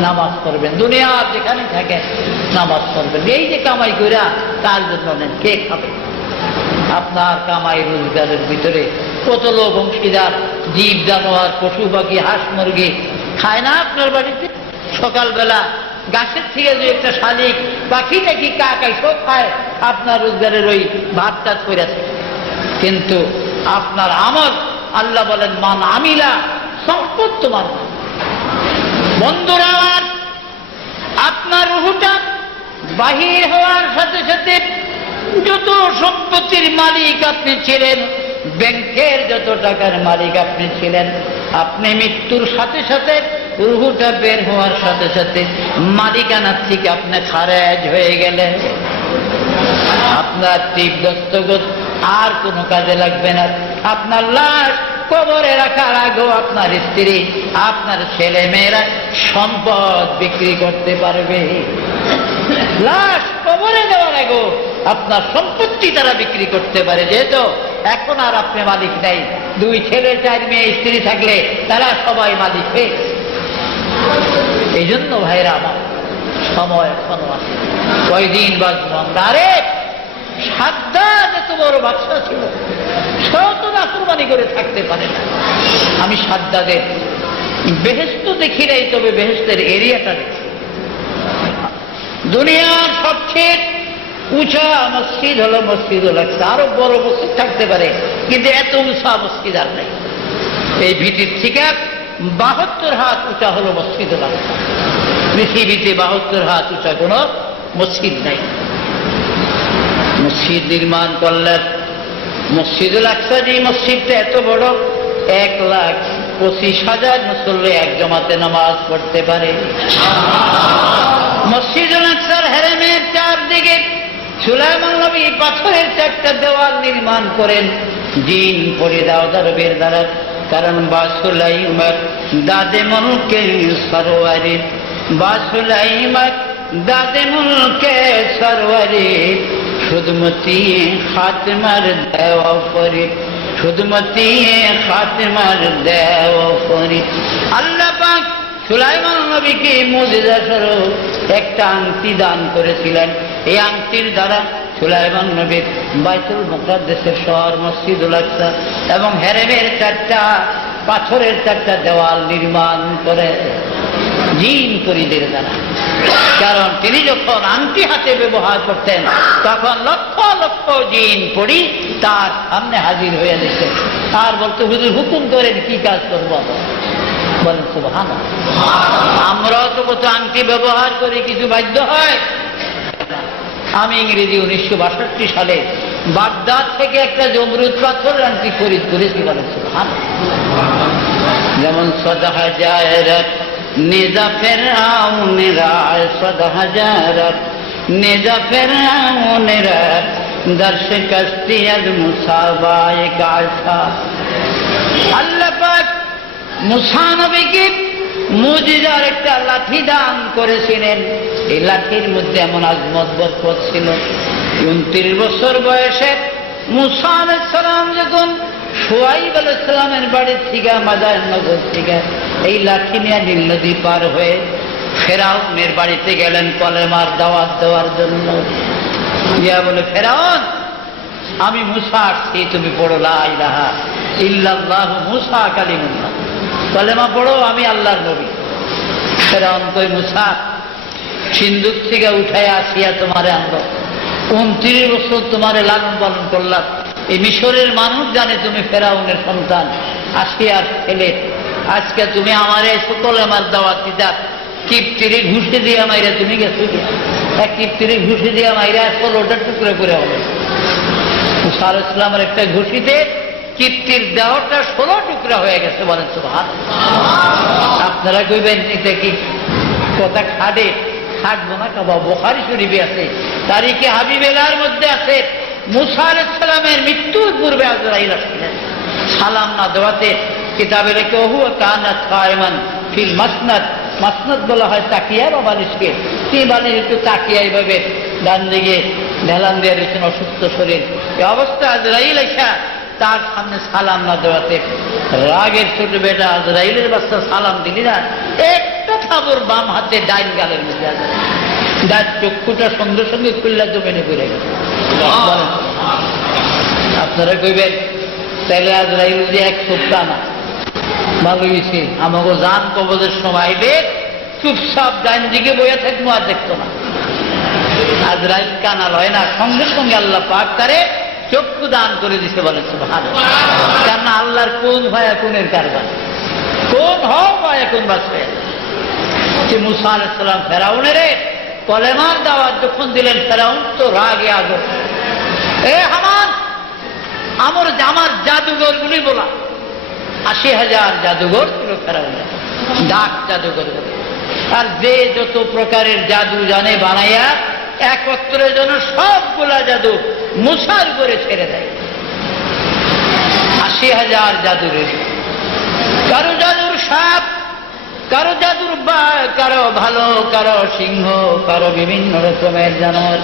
নামাজ পড়বেন, দুনিয়ার যেখানে থাকে নামাজ পড়বেন। এই যে কামাই কইরা তার জন্য নেন, কে খাবে? আপনার কামাই রোজগারের ভিতরে কত লোক অংশীদার, জীব জানোয়ার পশু পাখি হাঁস মুরগি খায় না আপনার বাড়িতে? সকালবেলা গাছের থেকে যে একটা শালিক পাখি নাকি কাকাই সব খায়, আপনার রোজগারের ওই ভাত টাত করেছে। কিন্তু আপনার আমল, আল্লাহ বলেন মান আমিলা সম্পদ তোমার। বন্ধুরা, আপনার রুহুটা বাহির হওয়ার সাথে সাথে যত সম্পত্তির মালিক আপনি ছিলেন, ব্যাংকের যত টাকার মালিক আপনি ছিলেন, আপনি মৃত্যুর সাথে সাথে রুহুটা বের হওয়ার সাথে সাথে মালিকানার থেকে আপনি খারেজ হয়ে গেলেন। আপনার তীব্রস্তগত আর কোনো কাজে লাগবে না। আপনার লাশ কবরে রাখার আগেও আপনার স্ত্রী, আপনার ছেলে মেয়েরা সম্পদ বিক্রি করতে পারবে। লাশ কবরে দেওয়ার আগেও আপনার সম্পত্তি তারা বিক্রি করতে পারে। যেহেতু এখন আর আপনি মালিক নাই, 2 ছেলে 4 মেয়ে স্ত্রী থাকলে তারা সবাই মালিক হয়ে। এই জন্য ভাইরা আমার, সময় এখনো আছে, কয়দিন বাঁচবো আমরা। আরে সাদ্দাত এত বড় বাদশা ছিল, সেও তো নাফরমানি করে থাকতে পারে না। আমি সাদ্দাদের বেহেশত দেখি নাই, তবে বেহেশতের এরিয়াটা দেখি। দুনিয়ার সবচেয়ে উঁচা মসজিদ হলো মসজিদুল আকসা। আরো বড় মসজিদ থাকতে পারে, কিন্তু এত উঁচা মসজিদ আর নাই। এই ভিটির থেকে 72 হাত উঁচা হলো মসজিদুল আকসা। পৃথিবীতে 72 হাত উঁচা কোন মসজিদ নাই। মসজিদ নির্মাণ করলেন মসজিদুল আকসা। যে মসজিদটা এত বড়, 1,00,000 25,000 মুসল্লি এক জমাতে নামাজ পড়তে পারে। মসজিদুল আকসার হেরেমের চারদিকে সুলাইমান নবী পাথরের 4টা দেওয়াল নির্মাণ করেন জিন পড়ে দাওদারবের দ্বারা। কারণ বা সুলাইমান দাদে মুলকে সরওয়ারে, বা সুলাইমান দাদে মুলকে সরওয়ারে, খুদমতি খাতিমার দেওয়া করে, খুদমতি খাতিমার দেওয়া করে। আল্লাহ পাক সুলাইমান নবীকে মুজিজা স্বরূপ একটা আংটি দান করেছিলেন। এই আংটির দ্বারা সুলাইমান নবীর বাইতুল মুকাদ্দাসের শহর মসজিদুল আকসা এবং হেরেমের 4টা পাথরের 4টা দেওয়াল নির্মাণ করে জিন পরিদের দ্বারা। কারণ তিনি যখন আংটি হাতে ব্যবহার করতেন তখন লক্ষ লক্ষ জিন পড়ি তার সামনে হাজির হয়ে যেতেন আর বলতো, হুজুর হুকুম করেন কি কাজ করবো। বলেন সুবহানাল্লাহ। আমরাও তো কত আংটি ব্যবহার করি, কিছু বাধ্য হয়। আমি ইংরেজি 1962 সালে বাগদাদ থেকে একটা জমরুদ পাথর আংটি খরিদ করেছি। বলেন সুবহানাল্লাহ। যেমন সদাহাজারাত নিজা ফেরাউনেরা, সদাহাজারাত নিজা ফেরাউনেরা, দর্শ কস্তি আজ মুসাবায়ে কাশা। আল্লাহ পাক মুসা নবীকে মুজিজার একটা লাঠি দান করেছিলেন। এই লাঠির মধ্যে এমন আজমত বরকত ছিল। 29 বছর বয়সে মুসা আলাইহিস সালাম যখন শুআইব আলাইহিস সালামের বাড়ির থেকে মাদায়েন নগর থেকে এই লাঠি নিয়ে নীল নদী পার হয়ে ফেরাউনের বাড়িতে গেলেন কলেমার দাওয়াত দেওয়ার জন্য। ইয়া বলে, ফেরাউন আমি মুসা আসছি, তুমি পড়ো লা ইলাহা ইল্লাল্লাহু মুসা কালিমুল্লাহ, কলেমা পড়ো আমি আল্লাহর নবী। ফেরাউন কই, মুসা সিন্ধুক থেকে উঠায় আসিয়া তোমারে আনলো, 29 বছর তোমারে লালন পালন করলাম। এই মিশরের মানুষ জানে তুমি ফেরাউনের সন্তান, আসিয়ার ছেলে। আজকে তুমি আমারে কলেমার দাওয়াত দিতা, কিপ্তিরে ঘুষে দিয়ে মাইরা তুমি গেছো। এক কিপ্তিরে ঘুষে দিয়ে মাইরা 16টা টুকরো করে হবে। মুসা আলাইহিস সালামের একটা ঘুষিতে কিপ্তির দেহটা 16 টুকরা হয়ে গেছে। বলেন সুবহানাল্লাহ। আপনারা কইবেন এটা কি কথা খাটে? খাটবো না কাবা। বুখারী শরীফে আছে, তারিখে হাবিবেলার মধ্যে আছে, মুসা আলাইহিস সালামের মৃত্যুর পূর্বে আজরাইল আসছিলেন। সালাম না দেওয়াতে কিতাবে লেখা হুয়া কানা কায়মান ফিল মাসনাদ। মাসনাদ বলা হয় তাকিয়া বা বালিশকে। তিনি বালিশ একটু তাকিয়া এইভাবে ডান দিকে ঢেলান দিয়ে রয়েছেন, অসুস্থ শরীর। এই অবস্থা আজরাইল আইসা তার সামনে সালাম না দেওয়াতে রাগের ছোট বেটা আজরাইলের বাচ্চা সালাম দিলি না, একটা থাবর বাম হাতে ডাইন গালের মধ্যে আছে। ডান চক্ষুটা সঙ্গে সঙ্গে খুললা জমিনে পড়ে গেছে। আপনারা কইবেন তাইলে আজরাইল যে এক সপ্তাহ না ভালো হয়েছে, আমাকে জান কবজের সময় দেখ চুপচাপ ডাইন দিকে বইয়া থাকবো আর দেখতো না। আজরাইল কানাল হয় না, সঙ্গে সঙ্গে আল্লাহ পাক তারে চক্ষু দান করে দিতে। বলে সুবহানাল্লাহ। কেন? আল্লাহর কোন ভায়া কোনের কারবার, কোন হও ভায়া কোন বাঁচবে। মুসা আলাইহিস সালাম ফেরাউনের কলেমার দাওয়াত যখন দিলেন, ফেরাউন তো রাগে আগর, এ হামান আমার জাদুঘর গুলি বলা। 80,000 জাদুঘর ছিল ফেরাউনের, ডাক জাদুঘর বলে। আর যে যত প্রকারের জাদু জানে বানাইয়া একত্রের জন্য সবগুলা জাদু মুসার করে ছেড়ে দেয়। 80,000 জাদুরের, কারো জাদুর সাপ, কারো জাদুর বাঘ, কারো ভালো, কারো সিংহ, কারো বিভিন্ন রকমের জানোয়ার,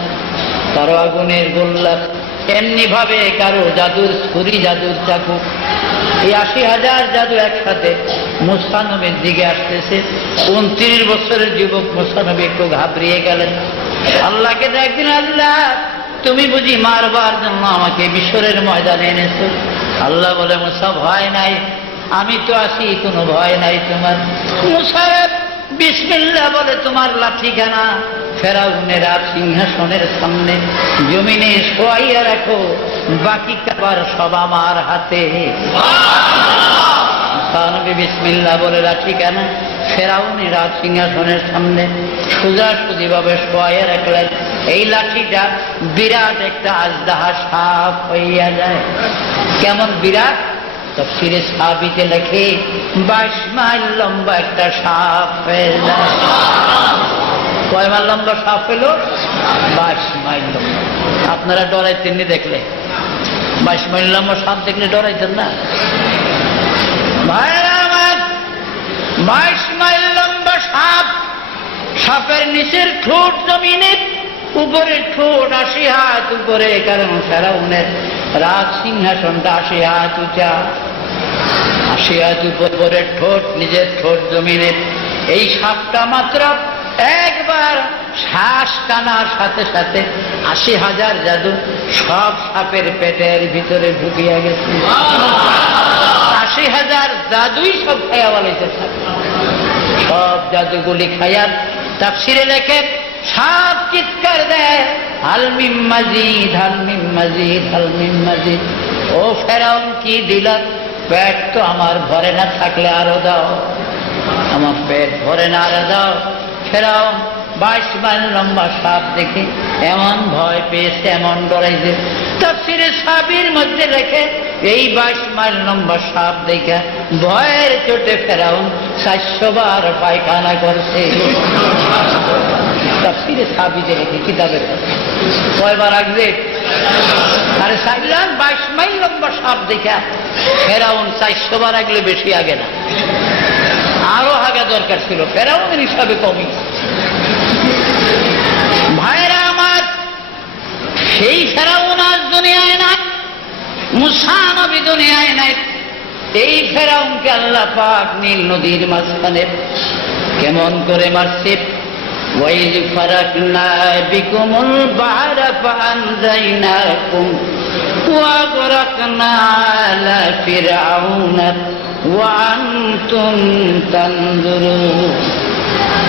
কারো আগুনের গোল্লা, এমনি ভাবে কারো জাদুর ছুরি, জাদুর চাকু। এই 80,000 জাদু একসাথে মুসা নবীর দিকে আসতেছে। 29 বছরের যুবক মুসা নবী একটু ঘাবড়িয়ে গেলেন। আল্লাহকে দেখলেন, আল্লাহ তুমি বুঝি মারবার জন্য আমাকে মিশরের ময়দানে এনেছো? আল্লাহ বলে, মুসা ভয় নাই, আমি তো আছি, কোনো ভয় নাই তোমার। মুসা বিসমিল্লাহ বলে তোমার লাঠিখানা ফেরাউনের আর সিংহাসনের সামনে জমিনে শোয়াইয়া রাখো, বাকি কাবার সব আমার হাতে। নবী বিসমিল্লাহ বলে লাঠিখানা ফেরাউনের আর সিংহাসনের সামনে সোজাসুজি ভাবে শোয়াইয়া রাখলেন। এই লাঠিটা বিরাট একটা আজদাহা সাপ হইয়া যায়। কেমন বিরাট? তাফসীরে সাবিতে লেখে 22 মাইল লম্বা একটা সাপ ফেলল। কয় মাইল লম্বা সাপ পেল? 22 মাইল লম্বা। আপনারা ডরাইতেননি দেখলে? 22 মাইল লম্বা সাপ দেখলে ডরাইতেন না? ভাইরা আমার, 22 মাইল লম্বা সাপ, সাপের নিচের ঠোঁট জমিনে, উপরের ঠোঁট 80 হাত উপরে, কারণ ফেরাউনের রাজ সিংহাসনটা 80 হাত উঁচা। 80 হাত উপরের ঠোঁট, নিজের ঠোঁট জমিনে। এই সাপটা মাত্র একবার শ্বাস টানার সাথে সাথে 80,000 জাদু সব সাপের পেটের ভিতরে ঢুকিয়া গেছে। 80,000 জাদুই সব খাইয়া বলাইতে থাকে। সব জাদুগুলি খাইয়া তাফসীরে লেখে সাপ চিৎকার দেয়, হাল মিন মাজিদ, হাল মিন মাজিদ, হাল মিন মাজিদ। ও ফেরাউন, কি দিলা? পেট তো আমার ভরে না, থাকলে আরো দাও। আমার পেট ভরে না, আরো দাও। ফেরাউন 22 মাইল লম্বা সাপ দেখে এমন ভয় পেয়েছে, এমন ডরাইছে। তাফসীরে সাবির মধ্যে লেখে এই 22 মাইল লম্বা সাপ দেখে ভয়ের চোটে ফেরাউন 400 বার পায়খানা করছে। তাফসীরে সাবিতে লেখে, কিতাবের কয়বার আসবে? আরে 22 মাইল লম্বা সাপ দেখে ফেরাউন 400 বার আগলে বেশি আগে না, আরো আগা দরকার ছিল। ফেরাউনের হিসাবে কমই। ভাইরা আমার, সেই ফেরাউন আজ দুনিয়ায় নাই, মুসা নবী দুনিয়ায় নাই। এই ফেরাউনকে আল্লাহ পাক নীল নদীর মাঝখানে কেমন করে মারছে। ওয়াইজ ফারাকনা বিকুমুল বাহরা ফাআনজাইনাকুম ওয়া গরাকনা আলা ফিরআউনা ওয়া আনতুম তানজুরুন।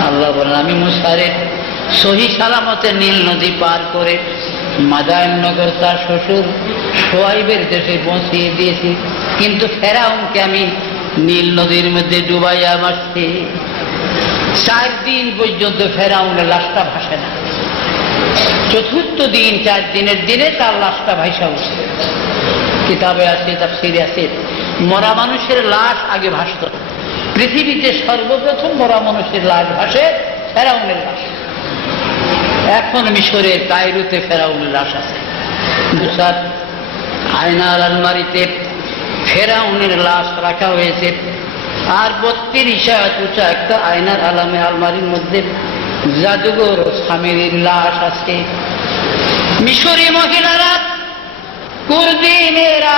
আল্লাহ বলেন, আমি মুসারে সহি সালামতে নীল নদী পার করে মাদায়েন নগর তার শ্বশুর শোয়াইবের দেশে পৌঁছিয়ে দিয়েছি, কিন্তু ফেরাউনকে আমি নীল নদীর মধ্যে ডুবাইয়া মারছি। 4 দিন পর্যন্ত ফেরাউনের লাশটা ভাসে না। চতুর্থ দিন, 4 দিনের দিনে তার লাশটা ভাসা উঠছে। কিতাবে আছে, তাফসীরে আছে, মরা মানুষের লাশ আগে ভাসত। পৃথিবীতে সর্বপ্রথম মরা মানুষের লাশ ভাসে ফেরাউনের লাশ। এখন মিশরের কায়রোতে ফেরাউনের লাশ আছে। মুসার আয়নার আলমারিতে ফেরাউনের লাশ রাখা হয়েছে। আর 32 হাত উঁচা একটা আয়নার আলমারির মধ্যে জাদুঘর সামিরির লাশ আছে। মিশরি মহিলারা, কুর্দি মেয়েরা,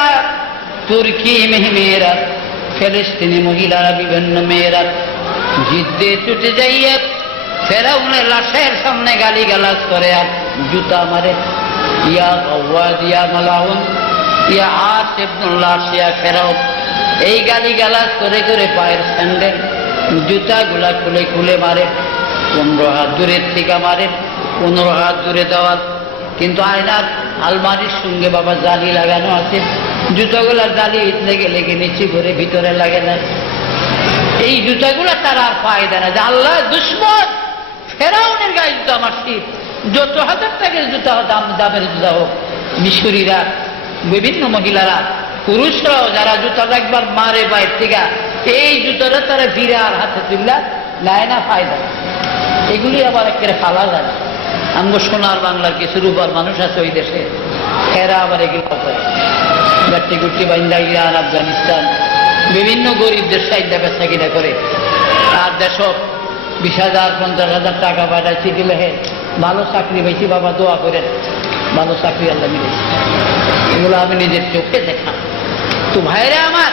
তুর্কি মেয়েরা, ফিলিস্তিনি মহিলারা, বিভিন্ন মেয়েরা জিদ্দে ছুটে যাইয়া ফেরাউনের লাশের সামনে গালিগালাজ করে আর জুতা মারে। ইয়া গাওয়াজ, ইয়া মালাউন, ইয়া আসিবুল্লাহ, ইয়া ফেরাউন। এই গালিগালাজ করে করে পায়ের স্যান্ডেল জুতাগুলা খুলে খুলে মারে। 15 হাত দূরের থেকে মারে, 15 হাত দূরে দেওয়ার। কিন্তু আয়নার আলমারির সঙ্গে বাবা জালি লাগানো আছে। জুতাগুলার জালি লেগে লেগে নিচে করে ভিতরে লাগে না। এই জুতাগুলা তারা আর পায় দেয় না যে আল্লাহ দুশ্মন ফেরাউনের গায়ে জুতা মারছি। যত 1000 টাকার জুতা দামের জুতা হোক, মিশরীরা, বিভিন্ন মহিলারা, পুরুষরাও যারা জুতাটা একবার মারে বাইর থেকে, এই জুতাটা তারা ফিরে আর হাতে তুললা নেয় না, ফায়দা। এগুলি আবার একেবারে ফালা যায় না। আমগো সোনার বাংলার কিছু রূপার মানুষ আছে ওই দেশে, এরা আবার এগুলো করে গাট্টি গুট্টি বান্দা ইরান, আফগানিস্তান, বিভিন্ন গরিবদের সাইডা বেচা কিনা করে। আর দেশক 20,000 50,000 টাকা পাঠায়, চিঠি লেখে, ভালো চাকরি পাইছি বাবা, দোয়া করেন, ভালো চাকরি আল্লাহ মিলেছে। এগুলো আমি নিজের চোখে দেখা। তো ভাইরা আমার,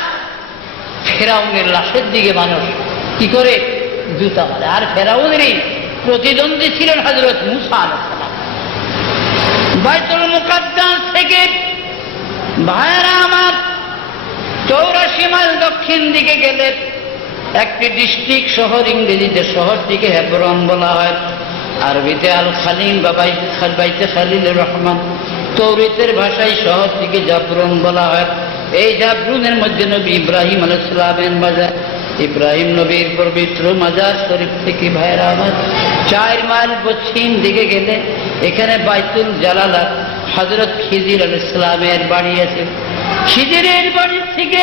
ফেরাউনের লাশের দিকে মানুষ কি করে জুতা মারে। আর ফেরাউনেরই প্রতিদ্বন্দ্বী ছিলেন হযরত মুসা আলাইহিস সালাম। বাইতুল মুকাদ্দাস থেকে ভাইরা আমার 84 মাইল দক্ষিণ দিকে গেলে একটি ডিস্ট্রিক্ট শহর, ইংরেজিতে শহরটিকে হেবরন বলা হয়, আরবিতে আল খালিল বা বাইতে খালিলুর রহমান, তৌরাতের ভাষায় শহরটিকে জাবরুন বলা হয়। এই জাবরুনের মধ্যে নবী ইব্রাহিম আলাইহিস সালামের মাজার, ইব্রাহিম নবীর পবিত্র মাজার শরীফ থেকে ভাইরা আমার 4 মাইল পশ্চিম দিকে গেলে এখানে বাইতুল জালালা হযরত খিজির আলাইহিস সালামের বাড়ি আছে। খিজিরের বাড়ি থেকে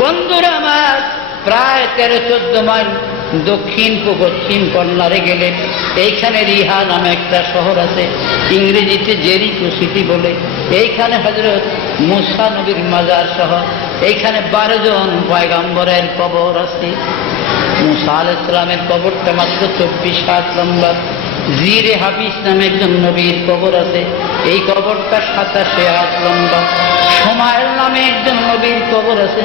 বন্ধুরা আমার, প্রায় 13-14 মাইল দক্ষিণ পশ্চিম কর্নারে গেলে এইখানে রিহা নামে একটা শহর আছে, ইংরেজিতে জেরিকো সিটি বলে। এইখানে হযরত মুসা নবীর মাজার শহর। এইখানে 12 জন পয়গম্বরের কবর আছে। মুসা আলাইহিস সালামের কবরটা মাত্র 24 হাত লম্বা। জিরে হাফিজ নামে একজন নবীর কবর আছে, এই কবরটা 87 হাত লম্বা। সুমাইল নামে একজন নবীর কবর আছে,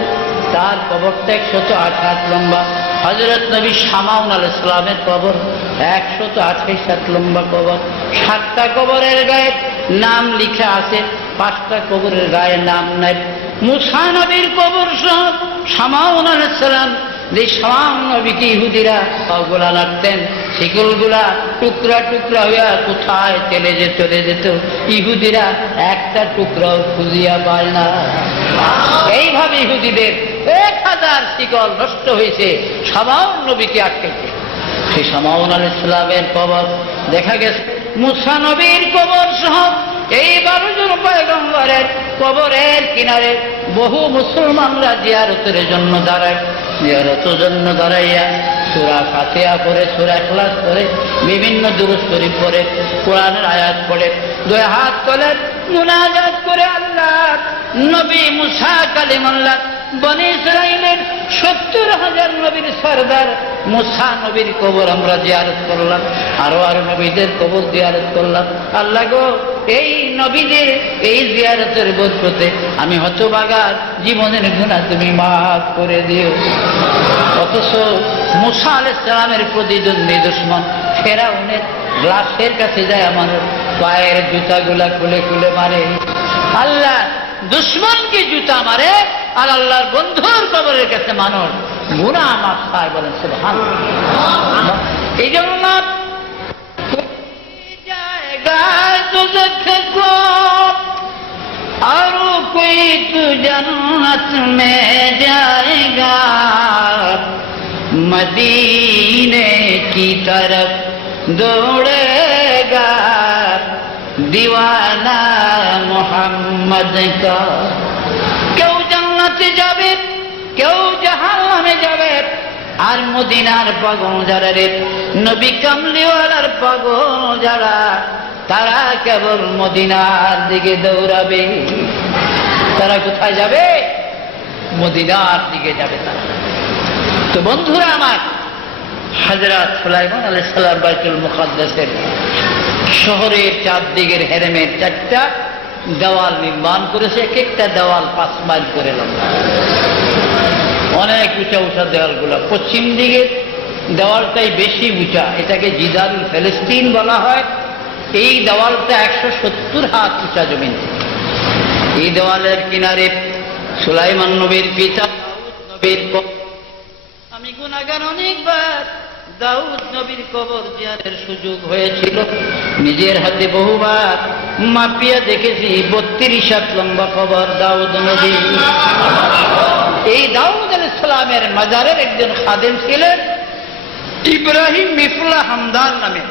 তার কবরটা 108 হাত লম্বা। হযরত নবী শামাউন আলাইহিস সালামের কবর 128 হাত লম্বা কবর। 7টা কবরের গায়ে নাম লেখা আছে, 5টা কবরের গায়ে নাম নাই। মুসা নবীর কবর সহ শামাউন আলাইহিস সালাম, যে শামাউন নবীকে ইহুদিরা পাগুলা লাগতেন, শিকলগুলা টুকরা টুকরা হইয়া কোথায় চলে যেত, ইহুদিরা একটা টুকরাও খুঁজিয়া পায় না। এইভাবে ইহুদিদের 1000 শিকল নষ্ট হয়েছে শামাউন নবীকে আটকাইতে। সেই শামাউন আলাইহিস সালামের কবর দেখা গেছে। মুসা নবীর কবর সহ এই 12 জন পয়গম্বরের কবরের কিনারে বহু মুসলমানরা জিয়ারতের জন্য দাঁড়ায়। জিয়ারতের জন্য দাঁড়াইয়া সূরা ফাতিহা পড়ে, সূরা ইখলাস পড়ে, বিভিন্ন দুরূদ শরীফ পড়ে, কোরআনের আয়াত পড়ে, 2 হাত তোলে, মুনাজাত করে আল্লাহ। নবী মুসা কালিমুল্লাহ বনী ইসরাইলের 70,000 নবীর সরদার মুসা নবীর কবর আমরা জিয়ারত করলাম, আরো নবীদের কবর জিয়ারত করলাম। আল্লাহ গো, এই নবীদের এই জিয়ারতের বরকতে আমি হতভাগা জীবনের গুনাহ তুমি মাফ করে দিও। অথচ মুসা আলাইহিস সালামের প্রতিদ্বন্দ্বী দুশমন ফেরাউনের গ্লাসের কাছে যায়, আমার পায়ের জুতাগুলা খুলে খুলে মারে। আল্লাহ দুশমনকে জুতা মারে, আর আল্লাহর বন্ধুর কবরের কাছে মানুষ গুনাহ মাফ পায়। বলেন সুবহানাল্লাহ। এই জন্য और कोई तो जन्नत में जाएगा, मदीने की तरफ दौड़ेगा दीवाना मोहम्मद का। কেউ জান্নাতে যাবে, কেউ জাহান্নামে যাবে, আর মদিনার পাগল যারা রে, নবী কামলিওয়ালার পাগল যারা, তারা কেবল মদিনার দিকে দৌড়াবে। তারা কোথায় যাবে? মদিনার দিকে যাবে তারা। তো বন্ধুরা আমার, হযরত সুলাইমান আলাইহিস সালাম বাইতুল মুকাদ্দাসের শহরের চারদিকের হেরেমের 4টা দেওয়াল নির্মাণ করেছে। এক একটা দেওয়াল 5 মাইল করে লম্বা, অনেক উঁচা উঁচা দেওয়ালগুলো। পশ্চিম দিকের দেওয়ালটাই বেশি উঁচা, এটাকে জিদারুল ফিলিস্তিন বলা হয়। এই দেওয়ালটা 170 হাত উঁচা জমিন। এই দেওয়ালের কিনারে সুলাইমান নবীর পিতা দাউদ নবীর কবর। আমি গুনাহগার, অনেকবার দাউদ নবীর কবর জিয়ারতের সুযোগ হয়েছিল। নিজের হাতে বহুবার মাপিয়া দেখেছি, 32 হাত লম্বা কবর দাউদ নবী। এই দাউদ আলাইহিস সালামের মাজারের একজন খাদেম ছিলেন ইব্রাহিম মিফলা হামদান নামে,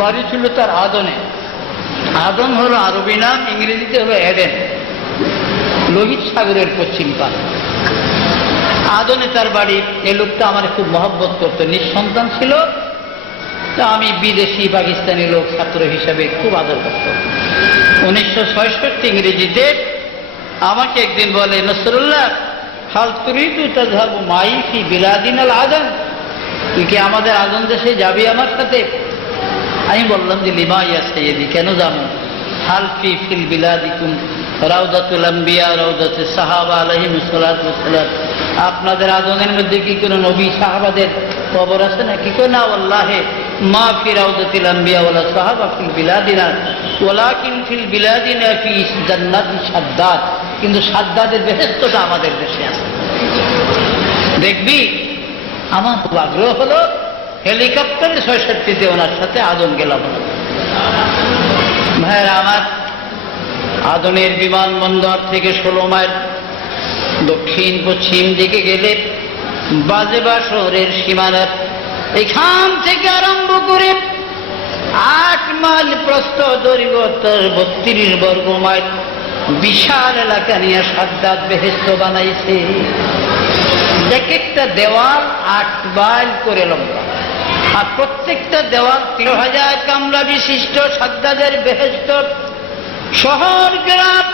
বাড়ি ছিল তার আদনে। আদন হলো আরবি নাম, ইংরেজিতে হলো এডেন, লোহিত সাগরের পশ্চিম পারে। আদনে তার বাড়ি। এই লোকটা আমার খুব মহব্বত করতো, নিঃসন্তান ছিল। তা আমি বিদেশি পাকিস্তানি লোক ছাত্র হিসাবে খুব আদর করতাম। 1966 ইংরেজিতে আমাকে একদিন বলে, নসরুল্লাহ হাল তুরিদু তাযহাবু মাই ফি বিলাদিনাল আদন, তুই কি আমাদের আদন দেশে যাবি আমার সাথে? আমি বললাম যে লিমা ইয়া সাইয়্যিদি, কেন যাবো? হাল ফি ফিল বিলাদিকুম রাউদাতুল আম্বিয়া রাউদাতুস সাহাবা আলাইহিmus সালাতু ওয়াসসালাম, আপনাদের আদনের মধ্যে কি কোনো নবী সাহাবাদের কবর আছে নাকি? কই না, ওয়াল্লাহি মা ফি রাউদাতিল আম্বিয়া ওয়ালা সাহাবা ফিল বিলাদিনা ওয়ালাকিন ফিল বিলাদিনা ফি জান্নাতি সাদ্দাদ, কিন্তু সাদ্দাদের বেহেশতটা আমাদের দেশে আছে, দেখবি। আমার খুব আগ্রহ হলো, হেলিকপ্টারে 66তে ওনার সাথে আদন গেলাম। ভাইয়েরা আমার, আদনের বিমানবন্দর থেকে 16 মাইল দক্ষিণ পশ্চিম দিকে গেলে বাজেবা শহরের সীমানার এখান থেকে আরম্ভ করে 8 মাইল প্রস্থ, দৈর্ঘ্য 32 বর্গ মাইল, বিশাল এলাকা নিয়ে সাদ্দাত বেহেশত বানাইছে। এক একটা দেওয়াল 8 মাইল করে লম্বা, আর প্রত্যেকটা দেওয়াল 3000 কামরা বিশিষ্ট সাদ্দাতের বেহেশত। শহর গ্রাম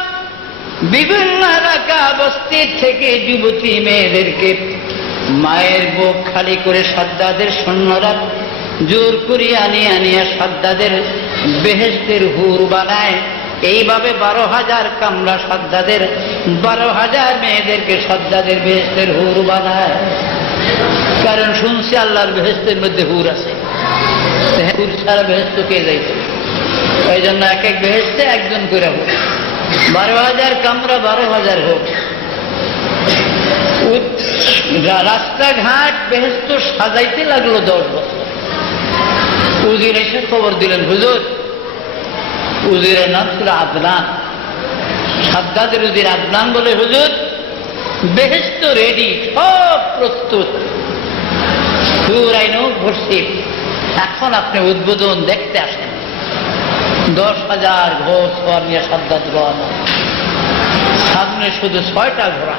বিভিন্ন এলাকা বস্তির থেকে যুবতী মেয়েদেরকে মায়ের বুক খালি করে সাদ্দাতের সৈন্যরা জোর করিয়া আনিয়া সাদ্দাতের বেহেশতের হুর বানায়। এইভাবে 12,000 কামরা সাদ্দাতের 12,000 মেয়েদেরকে সাদ্দাতের বেহেশতের হুর বানায়। কারণ শুনছি আল্লাহর বেহেশতের মধ্যে হুর আছে, হুর ছাড়া বেহেশত কে যাইত? এই জন্য এক এক বেহেশতে একজন করে হোক, 12,000 কামরা 12,000 হোক। রাস্তাঘাট বেহেশত সাজাইতে লাগলো 10 বছর। উজির এসে খবর দিলেন, হুজুর, উজিরের নাম ছিল আদনান, সাদ্দাতের উজির আদনান বলে, হুজুর বেহেশত রেডি, সব প্রস্তুত, হুর আইন ভর্তি, এখন আপনি উদ্বোধন দেখতে আসেন। 10,000 ঘোড় সওয়ার নিয়ে সাদ্দাত রওনা। সামনে শুধু 6টা ঘোড়া,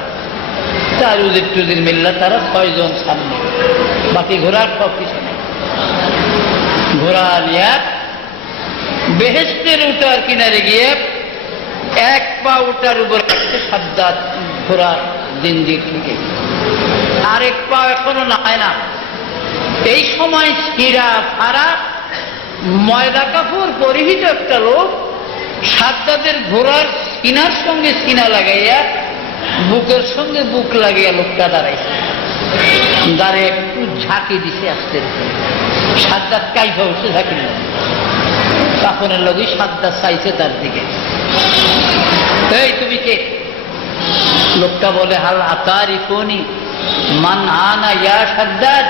তার উজির টুজির মিল্লা তারা 6 জন সামনে, বাকি ঘোড়ার সব কিছু নেই। ঘোড়া নিয়ে বেহেশতের উঠার কিনারে গিয়ে 1 পা উঠার উপর রাখছে সাদ্দাত ঘোড়ার জিনজির থেকে, আরেক পা এখনো নায় না। এই সময় ছিঁড়া ফাড়া ময়দা কাপড় পরিহিত একটা লোক সাদ্দাতের ঘোড়ার সিনার সঙ্গে সিনা লাগাইয়া বুকের সঙ্গে বুক লাগিয়া লোকটা দাঁড়াইছে, দাঁড়িয়ে একটু ঝাঁকি দিছে আসতে। সাদ্দাত কাইফা উঠছে, ঝাঁকি দিল, কাপড়ের লোকই সাদ্দাত চাইছে তার দিকে, এই তুমি কে? লোকটা বলে, হাল আতারিফুনি মান আনা ইয়া সাদ্দাত,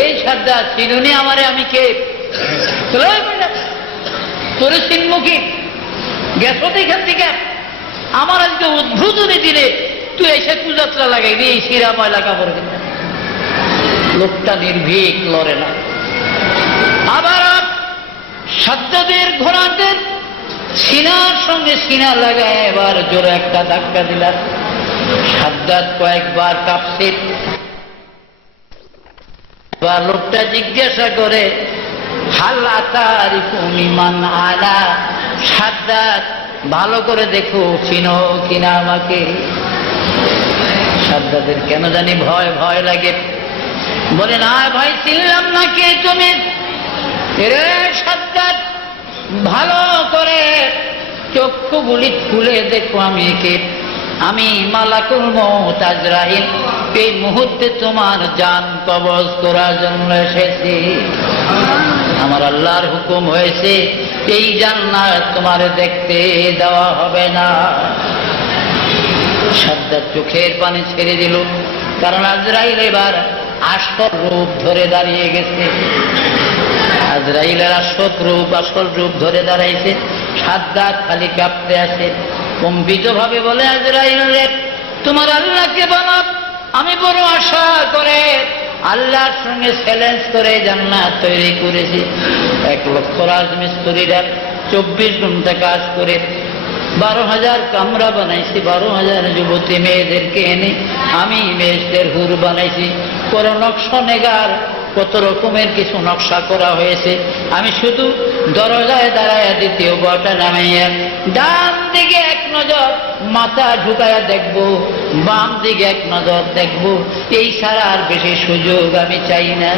এই সাদ্দাত চিনুনি আমারে, আমি কে? তোরে চিনব কি? গেছো এখান থেকে? আমার আজকে উদ্বোধনী দিলে তুই এসে কুযাত্রা লাগাইবি এই শিরা ময়লা কাপড় কিনতে? লোকটা নির্ভীক, লড়ে না। আবার সাদ্দাতের ঘোড়াদের সিনার সঙ্গে সিনা লাগায় এবার জোরে একটা ধাক্কা দিলাম। সাদ্দাত কয়েকবার কাঁপছে। এবার লোকটা জিজ্ঞাসা করে, হাল আতারিফুনি মান আনা, সাদ্দাত ভালো করে দেখো চিনো কিনা আমাকে। সাদ্দাতের কেন জানি ভয় ভয় লাগে, বলে, না ভাই চিনলাম না, কে তুমি? রে সাদ্দাত, ভালো করে চক্ষুগুলি খুলে দেখো আমি কে। আমি মালাকুল মউত আজরাইল, এই মুহূর্তে তোমার জান কবজ করার জন্য এসেছি। আমার আল্লাহর হুকুম হয়েছে এই জান্নাত তোমার দেখতে দেওয়া হবে না। সাদ্দাত চোখের পানি ছেড়ে দিল, কারণ আজরাইল এবার আসল রূপ ধরে দাঁড়িয়ে গেছে। আজরাইলের আসল রূপ ধরে দাঁড়াইছে। সাদ্দাত খালি কাঁপতে আছে, কম্পিত ভাবে বলে, আজরাইল রে, তোমার আল্লাহকে বলো আমি বড় আশা করে আল্লাহর সঙ্গে চ্যালেঞ্জ করে জান্নাত তৈরি করেছি। 1 লক্ষ রাজমিস্ত্রিরা 24 ঘন্টা কাজ করে 12,000 কামরা বানাইছি, 12,000 যুবতী মেয়েদেরকে এনে আমি বেহেশতের হুর বানাইছি। কোন নকশা নেগার কত রকমের কিছু নকশা করা হয়েছে। আমি শুধু দরজায় দাঁড়ায় দ্বিতীয় বটা নামাইয়া ডান দিকে 1 নজর মাথা ঢুকায়া দেখব, বাম দিকে 1 নজর দেখব, এই ছাড়া আর বেশি সুযোগ আমি চাই না।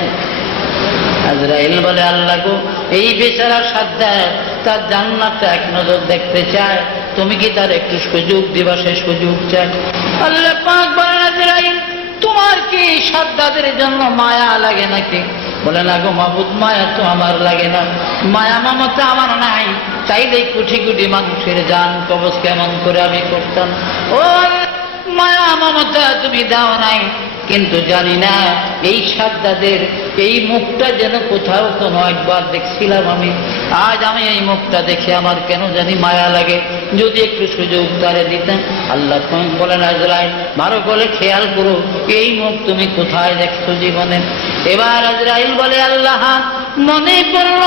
আজরাইল বলে, আল্লাহ গো, এই বেচারা সাদ্দাত তার জান্নাতটা 1 নজর দেখতে চায়, তুমি কি তার একটু সুযোগ দিবা? সে সুযোগ চায়। আল্লাহ পাক বলেন, আজরাইল তোমার কি সাদ্দাতের জন্য মায়া লাগে নাকি? বলে, না গো মাবুদ, মায়া তো আমার লাগে না, মায়া মমতা আমার নাই, চাইলেই কোটি কোটি মানুষের জান কবজ কেমন করে আমি করতাম। ও মায়া মমতা তুমি দাও নাই, কিন্তু জানি না এই সাদ্দাতের এই মুখটা যেন কোথাও কোনো একবার দেখছিলাম আমি, আজ আমি এই মুখটা দেখে আমার কেন জানি মায়া লাগে, যদি একটু সুযোগ তারে দিতেন। আল্লাহ বলেন, আজরাইল ভালো করে খেয়াল করো এই মুখ তুমি কোথায় দেখছো জীবনে। এবার আজরাইল বলে, আল্লাহ মনে পড়ল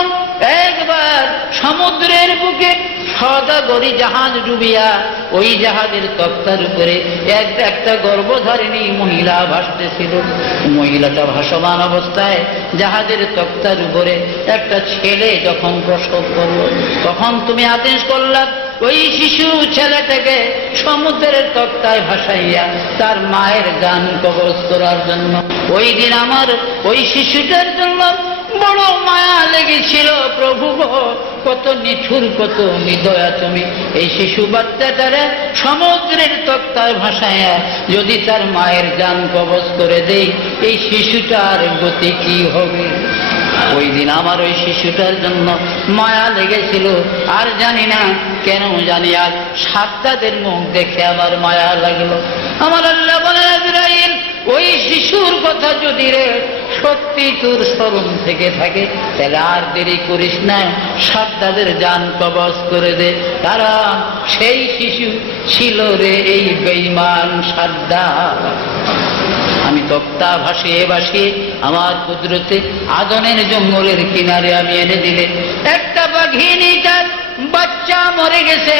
একবার সমুদ্রের বুকে সওদাগরি জাহাজ ডুবিয়া ওই জাহাজের তক্তার উপরে একটা গর্ভধারিণী মহিলা ভাসতেছিল। মহিলাটা ভাসমান অবস্থায় জাহাজের তক্তার উপরে একটা ছেলে যখন প্রসব করল, তখন তুমি আদেশ করলা ওই শিশু ছেলেটাকে সমুদ্রের তক্তায় ভাসাইয়া তার মায়ের জান কবজ করার জন্য। ওই দিন আমার ওই শিশুটার জন্য বড় মায়া লেগেছিল। প্রভু গো, কত নিঠুর, কত নিদয়া তুমি। এই শিশু বাচ্চাটারে সমুদ্রের তক্তায় ভাসাইয়া যদি তার মায়ের জান কবজ করে দেই, এই শিশুটার গতি কি হবে? ওই দিন আমার ওই শিশুটার জন্য মায়া লেগেছিল। আর জানি না কেন জানি আর সাতটাদের মুখ দেখে আবার মায়া লাগলো। আমার আল্লাহ বলেন, আজরাইল, ওই শিশুর কথা যদি রে সত্যি তোর স্মরণ থেকে থাকে, তাহলে আর দেরি করিস না, সাতটাদের জান কবজ করে দে। কারণ সেই শিশু ছিল রে এই বেঈমান সাদ্দাত। আমি তক্তা ভাসিয়ে ভাসিয়ে আমার কুদরতে আদনের জঙ্গলের কিনারে আমি এনে দিলে একটা বাঘিনীটার বাচ্চা মরে গেছে,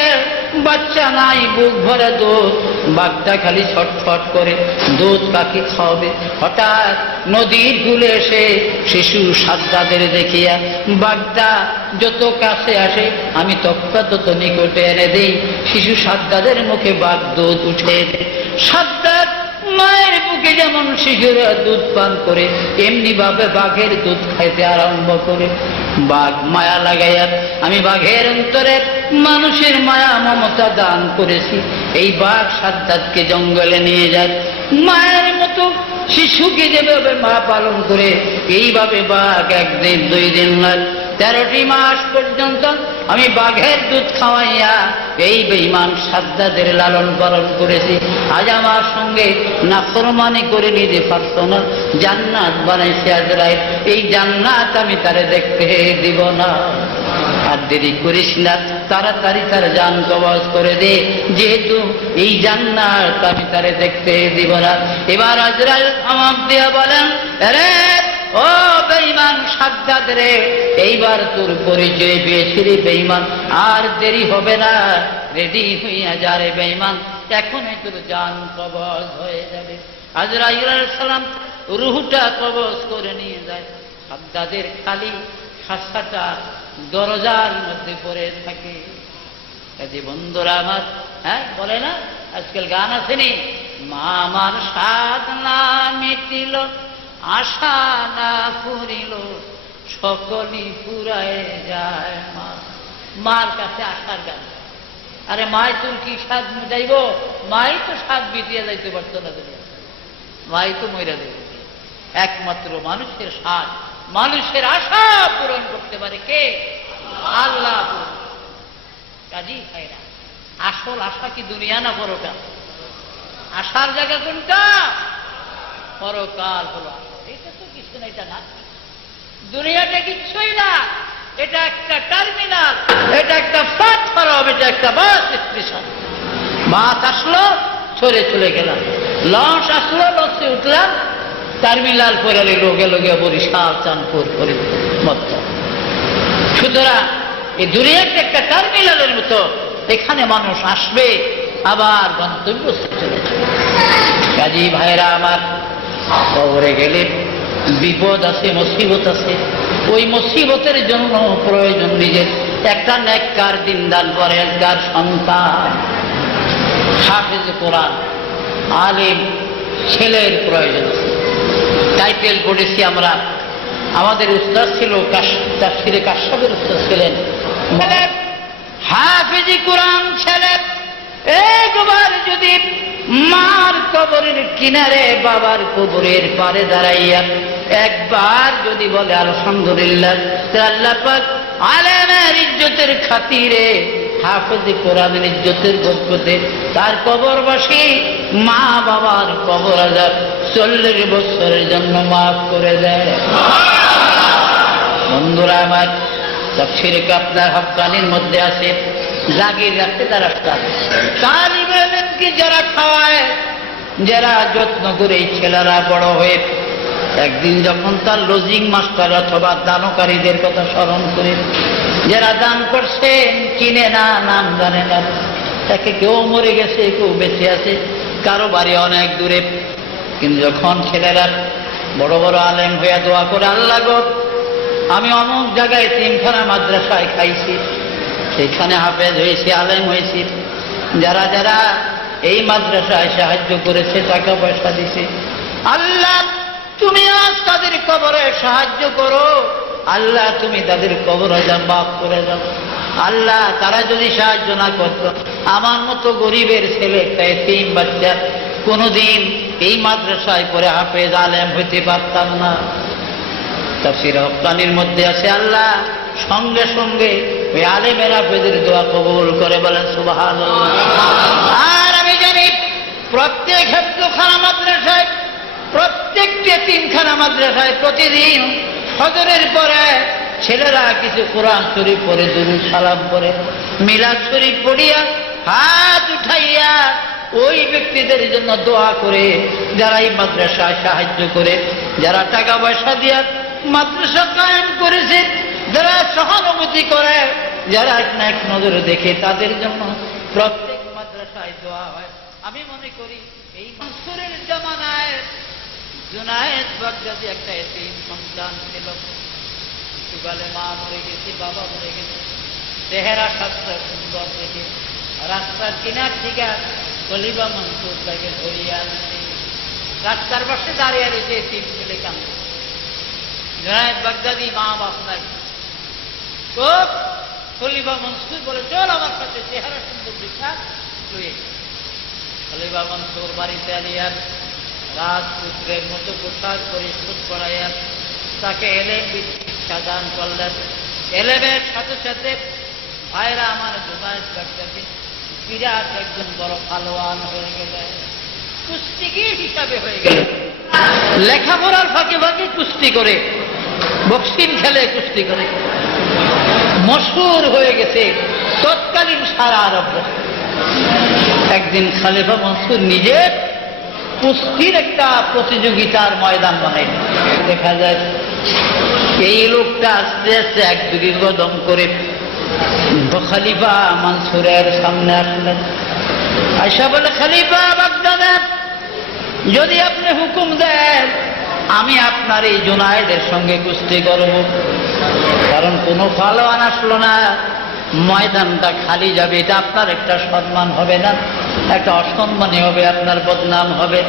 বাচ্চা নাই, বুক ভরা দুধ, বাঘটা খালি ছটফট করে, দুধ কাকে খাওয়াবে? হঠাৎ নদীর কূলে এসে শিশু সাদ্দাদের দেখিয়া বাঘটা যত কাছে আসে আমি তক্তা তত নিকটে এনে দিই। শিশু সাদ্দাদের মুখে বাঘ দুধ উঠে দেয়। সাদ্দাত মায়ের বুকে যেমন শিশুরা দুধ পান করে, এমনি ভাবে বাঘের দুধ খাইতে আরম্ভ করে। বাঘ মায়া লাগাইয়া আমি বাঘের অন্তরে মানুষের মায়া মমতা দান করেছি। এই বাঘ সাদ্দাতকে জঙ্গলে নিয়ে যায়। মায়ের মতো শিশুকে যেভাবে মা পালন করে, এইভাবে বাঘ একদিন, 2 দিন নয়, 13টি মাস পর্যন্ত আমি বাঘের দুধ খাওয়াইয়া এই বেঈমান সাদ্দাদের লালন পালন করেছি। আজ আমার সঙ্গে নাফরমানি করে নিতে পারত না, জান্নাত বানাইছে আজরাইল। এই জান্নাত আমি তারে দেখতে দিব না। আর দেরি করিস না, তাড়াতাড়ি তার জান কবজ করে দে, যেহেতু এই জান্নাত আমি তারে দেখতে দিব না। এবার আজরাইল আমাকে দিয়া বলেন, আরে ও বেঈমান সাদ্দাত রে, এইবার তোর পরিচয় পেয়েছি রে বেঈমান, আর দেরি হবে না, রেডি হইয়া যা রে বেঈমান, এখনই তোর জান কবজ হয়ে যাবে। আজরাইল আলাইহিস সালাম রূহটা কবজ করে নিয়ে যায়। সাদ্দাদের খালি খাসাটা দরজার মধ্যে পড়ে থাকে। কাজে বন্ধুরা আমার, বলে না আজকাল গান আসেনি, মা আমার সাধ না মিটিল, আশা না ফুরিল, সকলই ফুরায় যায় মা। মার কাছে আশার গান। আরে মাই তোর কি স্বাদ মিটাইব? মাই তো স্বাদ মিটিয়ে যাইতে পারতো না, মাই তো মইরা দেবে। একমাত্র মানুষের স্বাদ, মানুষের আশা পূরণ করতে পারে কে? আল্লাহ। কাজী ভাইরা, আসল আশা কি দুনিয়া না পরকাল? আশার জায়গা কোনটা? পরকাল হলো আশা। এটা তো কিছু না, এটা না, দুনিয়াটা কিচ্ছুই না। এটা একটা টার্মিনাল, এটা একটা প্ল্যাটফর্ম, এটা একটা বাস স্টেশন। বাস আসলো, সরে চলে গেলাম। লঞ্চ আসলো, লঞ্চে উঠলাম, টার্মিনাল পরে গেল গিয়ে বরিশাল, চাঁদপুর, ফরিদপুর, মক্কা। সুতরাং এই দুনিয়াটা একটা টার্মিনালের মতো, এখানে মানুষ আসবে, আবার গন্তব্যস্থলে চলে যাবে। কাজী ভাইরা আমার, কবরে গেলে বিপদ আছে, মুসিবত আছে। ওই মুসিবতের জন্য প্রয়োজন নিজের একটা নেককার দিনদার পরেজগার সন্তান, হাফেজ কোরআন, আলেম ছেলের প্রয়োজন। টাইটেল পড়েছি আমরা, আমাদের উস্তাদ ছিল তাফসীরে কাশফের উস্তাদ ছিলেন হাফেজি কোরআন ছেলে। একবার যদি মার কবরের কিনারে, বাবার কবরের পারে দাঁড়াইয়া একবার যদি বলে আলহামদুলিল্লাহ, আল্লাহ পাক আলেমের ইজ্জতের খাতিরে, হাফেজ কোরআনের ইজ্জতের বরকতে তার কবরবাসী মা বাবার কবর আযাব 40 বছরের জন্য মাফ করে দেয়। বন্ধুরা আমার, তাফসীরে আপনার হক্কানির মধ্যে আছে, জাগির রাখতে তারা তালিবে ইলমকে যারা খাওয়ায়, যারা যত্ন করে ছেলেরা বড় হয়ে একদিন যখন তার লজিং মাস্টার অথবা দানকারীদের কথা স্মরণ করে, যারা দান করছেন চিনে না, নাম জানে না, তাকে কেউ মরে গেছে, কেউ বেঁচে আছে, কারো বাড়ি অনেক দূরে, কিন্তু যখন ছেলেরা বড় বড় আলেম হইয়া দোয়া করে, আল্লাহ গো আমি অমুক জায়গায় 3খানা মাদ্রাসায় খাইছি, সেইখানে হাফেজ হয়েছি, আলেম হয়েছি, যারা যারা এই মাদ্রাসায় সাহায্য করেছে, টাকা পয়সা দিছে, আল্লাহ তুমি আজ তাদের কবরে সাহায্য করো, আল্লাহ তুমি তাদের কবর মাফ করে দাও। আল্লাহ তারা যদি সাহায্য না করত, আমার মতো গরিবের ছেলে একটা এতিম বাচ্চা কোনদিন এই মাদ্রাসায় পড়ে হাফেজ আলেম হইতে পারতাম না। তাফসীর হক্কানির মধ্যে আছে, আল্লাহ সঙ্গে সঙ্গে ওই আলেমের হাফেজের দোয়া কবুল করে, বলেন সুবহানাল্লাহ। আর আমি জানি প্রত্যেক হেফজখানা মাদ্রাসায়, প্রত্যেকটি 3খানা মাদ্রাসায় প্রতিদিন ফজরের পরে ছেলেরা কিছু কোরআন শরীফ পড়ে, দুরূদ সালাম পড়ে, মিলাদ শরীফ পড়িয়া হাত উঠাইয়া ওই ব্যক্তিদের জন্য দোয়া করে, যারা এই মাদ্রাসায় সাহায্য করে, যারা টাকা পয়সা দিয়া মাদ্রাসা কায়েম করেছে, যারা সহানুভূতি করে, যারা এক নজরে দেখে, তাদের জন্য প্রত্যেক মাদ্রাসায় দোয়া হয়। আমি মনে করি এই মনসুরের জামানায় জুনায়েদ বাগদাদি একটা এতিম সন্তান ছিল। সকালে মা মরে গেছে, বাবা মরে গেছে, চেহারা স্বাস্থ্য সুন্দর দেখে রাস্তার কিনার থেকে খলিফা মনসুর তাকে ধরিয়ে আনছে, রাস্তার পাশে দাঁড়িয়ে রয়েছে, এতিম ছেলে কান্দে। জুনায়েদ বাগদাদি মা বাপ নাই, খলিফা মনসুর বলে চল আমার সাথে, চেহারা সুন্দর দেখা লুয়ে। খলিফা মনসুর বাড়িতে আনিয়া রাজপুত্রের মতো পোশাক পরিশোধ করাইয়া তাকে এলেম শিক্ষা দান করলেন। এলেমের সাথে সাথে ভাইরা আমার জুনায়েদ বাগদাদি বিরাট একজন বড় পালোয়ান হয়ে গেলেন, কুস্তিগীর হিসাবে হয়ে গেলেন। লেখাপড়ার ফাঁকে ফাঁকে কুস্তি করে, বক্সিং খেলে, কুস্তি করে, মশহুর হয়ে গেছে তৎকালীন সারা আরব। একদিন খলিফা মনসুর নিজে কুস্তির একটা প্রতিযোগিতার ময়দান বানাই, দেখা যায় এই লোকটা আস্তে আস্তে 1-2 কদম করে খলিফা মনসুরের সামনে আসলেন। আয়সা বলে, খলিফা বাগদাদ, যদি আপনি হুকুম দেন আমি আপনার এই জুনায়েদের সঙ্গে কুস্তি করব, কারণ কোনো পালোয়ান আসলো না, ময়দানটা খালি যাবে, এটা আপনার একটা সম্মান হবে না, একটা অসম্মানী হবে, আপনার বদনাম হবে।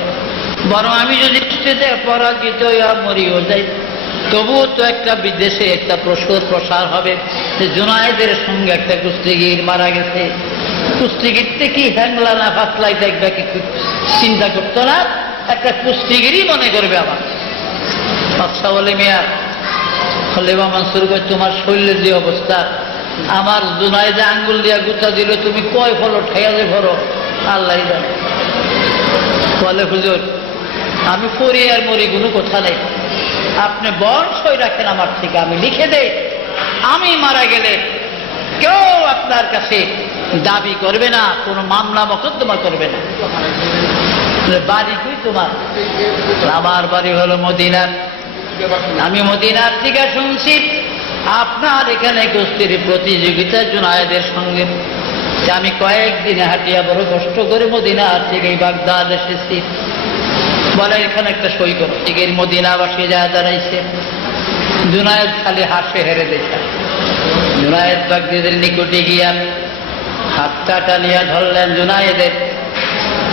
বরং আমি যদি কুস্তিতে পরাজিত হইয়া মরিও যাই, তবুও তো একটা বিদেশে একটা প্রসার হবে যে জুনায়েদের সঙ্গে একটা কুস্তিগির মারা গেছে। কুস্তিগিরতে কি হ্যাংলা না পাতলাই দেখবে কিছু চিন্তা করতো না, একটা কুস্তিগিরই মনে করবে আমার। বাদশা বলে, মিয়া খলিফা মনসুর কই, তোমার শরীরের যে অবস্থা, আমার জুনায়েদে আঙ্গুল দিয়া গুতা দিলে তুমি কয় ফলো ঠেয়ালে ভরো আল্লাহ জানে। বলে, হুজুর আমি পড়ি আর মরি, কোনো কথা নেই, আপনি বর্ষই রাখেন আমার থেকে, আমি লিখে দেই, আমি মারা গেলে কেউ আপনার কাছে দাবি করবে না, কোনো মামলা মকদ্দমা করবে না। বাড়ি কই তোমার? আমার বাড়ি হলো মদিনার। আমি মদিনার থেকে শুনছি আপনার এখানে কুস্তির প্রতিযোগিতা জুনায়েদের সঙ্গে। আমি কয়েকদিনে হাঁটিয়া বড় কষ্ট করে মদিনার থেকে বাগদাদ এসেছি। বলে, এখানে একটা সই করো। ঠিক এই মদিনাবাসী যা দাঁড়াইছে, জুনায়েদ খালি হাসে হেরে দেখা। জুনায়েদ বাগদাদের নিকটে গিয়া হাতটা টানিয়া ধরলেন জুনায়েদের,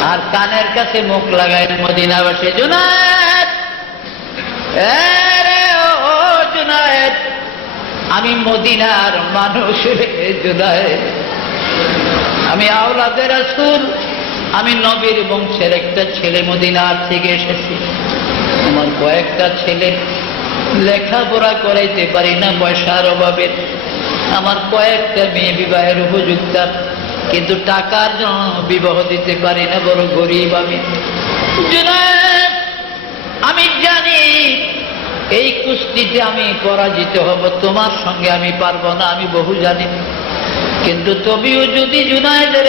আর কানের কাছে মুখ লাগাই মদিনাবাসী, জুনায়েদ, ও জুনায়েদ, আমি মদিনার মানুষ রে জুনায়েদ, আমি আওলাদে রাসূল, আমি নবীর বংশের একটা ছেলে, মদিনার থেকে এসেছি। আমার কয়েকটা ছেলে লেখাপড়া করাইতে পারি না পয়সার অভাবে, আমার কয়েকটা মেয়ে বিবাহের উপযুক্ত, কিন্তু টাকার জন্য বিবাহ দিতে পারি না, বড় গরিব আমি। জুনায়েদ, আমি জানি এই কুস্তিতে আমি পরাজিত হব, তোমার সঙ্গে আমি পারবো না, আমি বহু জানি, কিন্তু তবেও যদি জুনায়েদের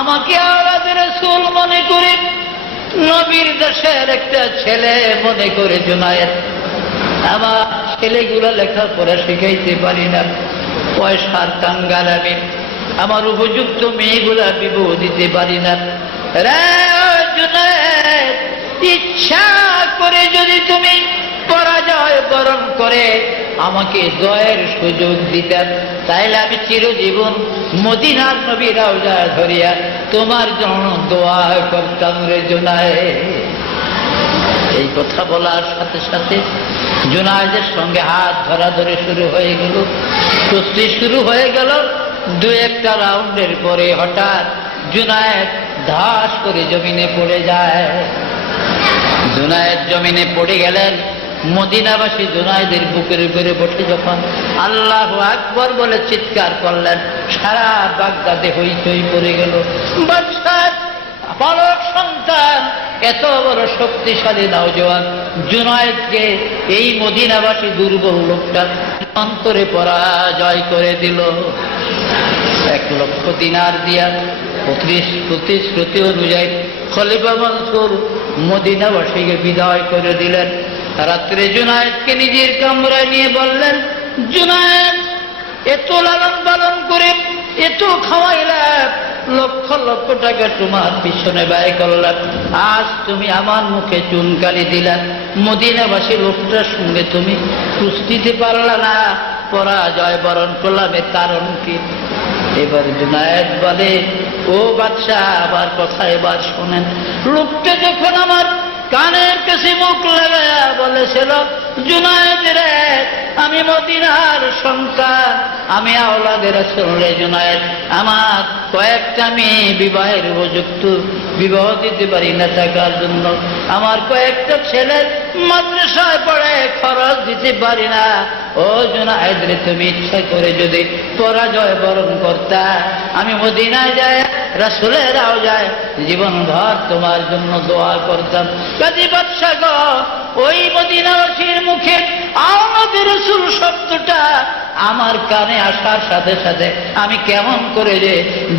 আমাকে আওলাদে রাসূল মনে করে নবীর দেশের একটা ছেলে মনে করে জুনায়েদ, আমার ছেলেগুলো লেখাপড়া শিখাইতে পারি না, পয়সার কাঙ্গাল আমি, আমার উপযুক্ত মেয়েগুলা বিবাহ দিতে পারি না। রে জুনায়েদ, ইচ্ছা করে যদি তুমি পরাজয় বরণ করে আমাকে জয়ের সুযোগ দিতেন, তাইলে আমি চিরজীবন মদিনার নবী রওজা ধরিয়া তোমার জন্য দোয়া করতাম রে জুনায়েদ। এই কথা বলার সাথে সাথে জুনায়েদের সঙ্গে হাত ধরাধরি শুরু হয়ে গেল, কুস্তি শুরু হয়ে গেল। দু একটা রাউন্ডের পরে হঠাৎ জুনায়েদ ধাস করে জমিনে পড়ে যায়। জুনায়েদ জমিনে পড়ে গেলেন। মদিনাবাসী জুনায়েদের বুকের উপরে বসে যখন আল্লাহু আকবার বলে চিৎকার করলেন, সারা বাগদাদে হইচই পড়ে গেল। বাদশার পালক সন্তান, এত বড় শক্তিশালী নওজোয়ান জুনায়েদকে এই মদিনাবাসী দুর্বল লোকটা অন্তরে পরাজয় করে দিল। 1 লক্ষ দিনার দিয়া প্রতিশ্রুতি অনুযায়ী খলিফা মনসুর মদিনাবাসীকে বিদায় করে দিলেন। রাত্রে জুনায়েদকে নিজের কামরায় নিয়ে বললেন, জুনায়েদ, এত লালন পালন করে এত খাওয়াইলাম, লক্ষ লক্ষ টাকা তোমার পিছনে ব্যয় করলাম, আজ তুমি আমার মুখে চুনকালি দিলা, মদিনাবাসী লোকটার সঙ্গে তুমি কুস্তিতে পারলা না, পরাজয় বরণ করলাম, এর কারণ কি? এবার জুনায়েদ বলে, ও বাদশাহ, আবার কথা এবার শোনেন। লোকটা যখন আমার কানের কাছে মুখ লাগায়া বলেছিল, জুনায়েদ রে, আমি মদিনার সন্তান, আমি আওলাদে রাসূল রে জুনায়েদ, আমার কয়েকটা মেয়ে বিবাহের উপযুক্ত, বিবাহ দিতে পারি না টাকার জন্য, আমার কয়েকটা ছেলে মাদ্রাসায় পড়ে, খরচ দিতে পারি না। ও জুনায়েদ রে, তুমি ইচ্ছা করে যদি পরাজয় বরণ করতা, আমি মদিনায় যায় রাসূলের রওজায় জীবনভর তোমার জন্য দোয়া করতাম। কাজী বাদশাহ গো, ওই মদিনাবাসীর মুখে আওলাদে রাসূল শব্দটা আমার কানে আসার সাথে সাথে আমি কেমন করে যে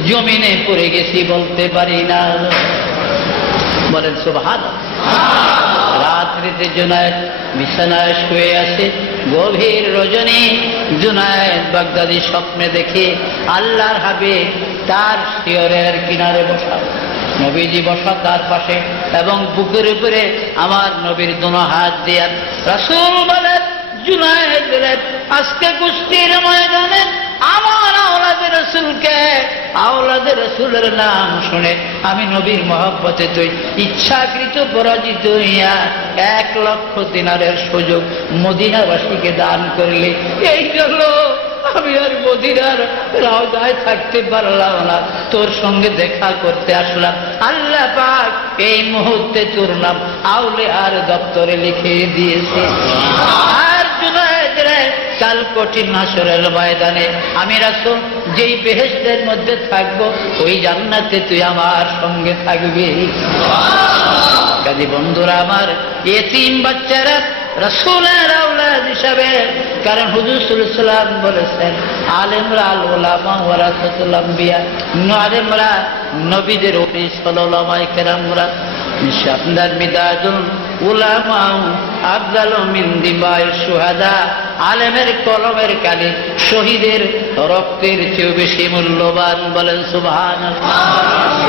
জমিনে পড়ে গেছি বলতে পারি না। বলেন সুবহানাল্লাহ। রাত্রিতে জুনায়েদ বিছানায় শুয়ে আছে, গভীর রজনী। জুনায়েদ বাগদাদি স্বপ্নে দেখে আল্লাহর হাবিব তার শিয়রের কিনারে বসা, নবীজি বসা তার পাশে, এবং বুকের উপরে আমার নবীর দুনো হাত দিয়া। রাসূল বলেন, জুনায়েদ রে, আজকে কুস্তির ময়দানে আমার আওলাদে রাসূলকে, আওলাদে রাসূলের নাম শুনে আমি নবীর মহব্বতে তুই ইচ্ছাকৃত পরাজিত হইয়া 1 লক্ষ দিনারের সুযোগ মদিনাবাসীকে দান করলি। এই জন্য আমি আর মদিনার রওজায় থাকতে পারলাম না, তোর সঙ্গে দেখা করতে আসলাম। আল্লাহ পাক এই মুহূর্তে তোর নাম আউলিয়ার দপ্তরে লিখে দিয়েছে। আর জুনায়েদ রে, কাল কঠিন হাসরের ময়দানে আমি রাসূল যেই বেহেশতের মধ্যে থাকবো, ওই জান্নাতে তুই আমার সঙ্গে থাকবি। কাজী বন্ধুরা আমার, এতিম বাচ্চারা রাসূলের আওলাদ হিসাবে, কারণ হুজুর সাল্লাল্লাহু আলাইহি ওয়াসাল্লাম বলেছেন, আলেমরা আল উলামা ওয়ারাসাতুল আম্বিয়া, আলেমরা নবীদের ওয়ারিস, উলামায়ে কেরামরা নিঃসন্দেহে মিদাদুল উলামা আফজালু মিন দিমায়ে শুহাদা। আলেমের কলমের কালি শহীদের রক্তের চেয়ে বেশি মূল্যবান। বলেন সুবহানাল্লাহ।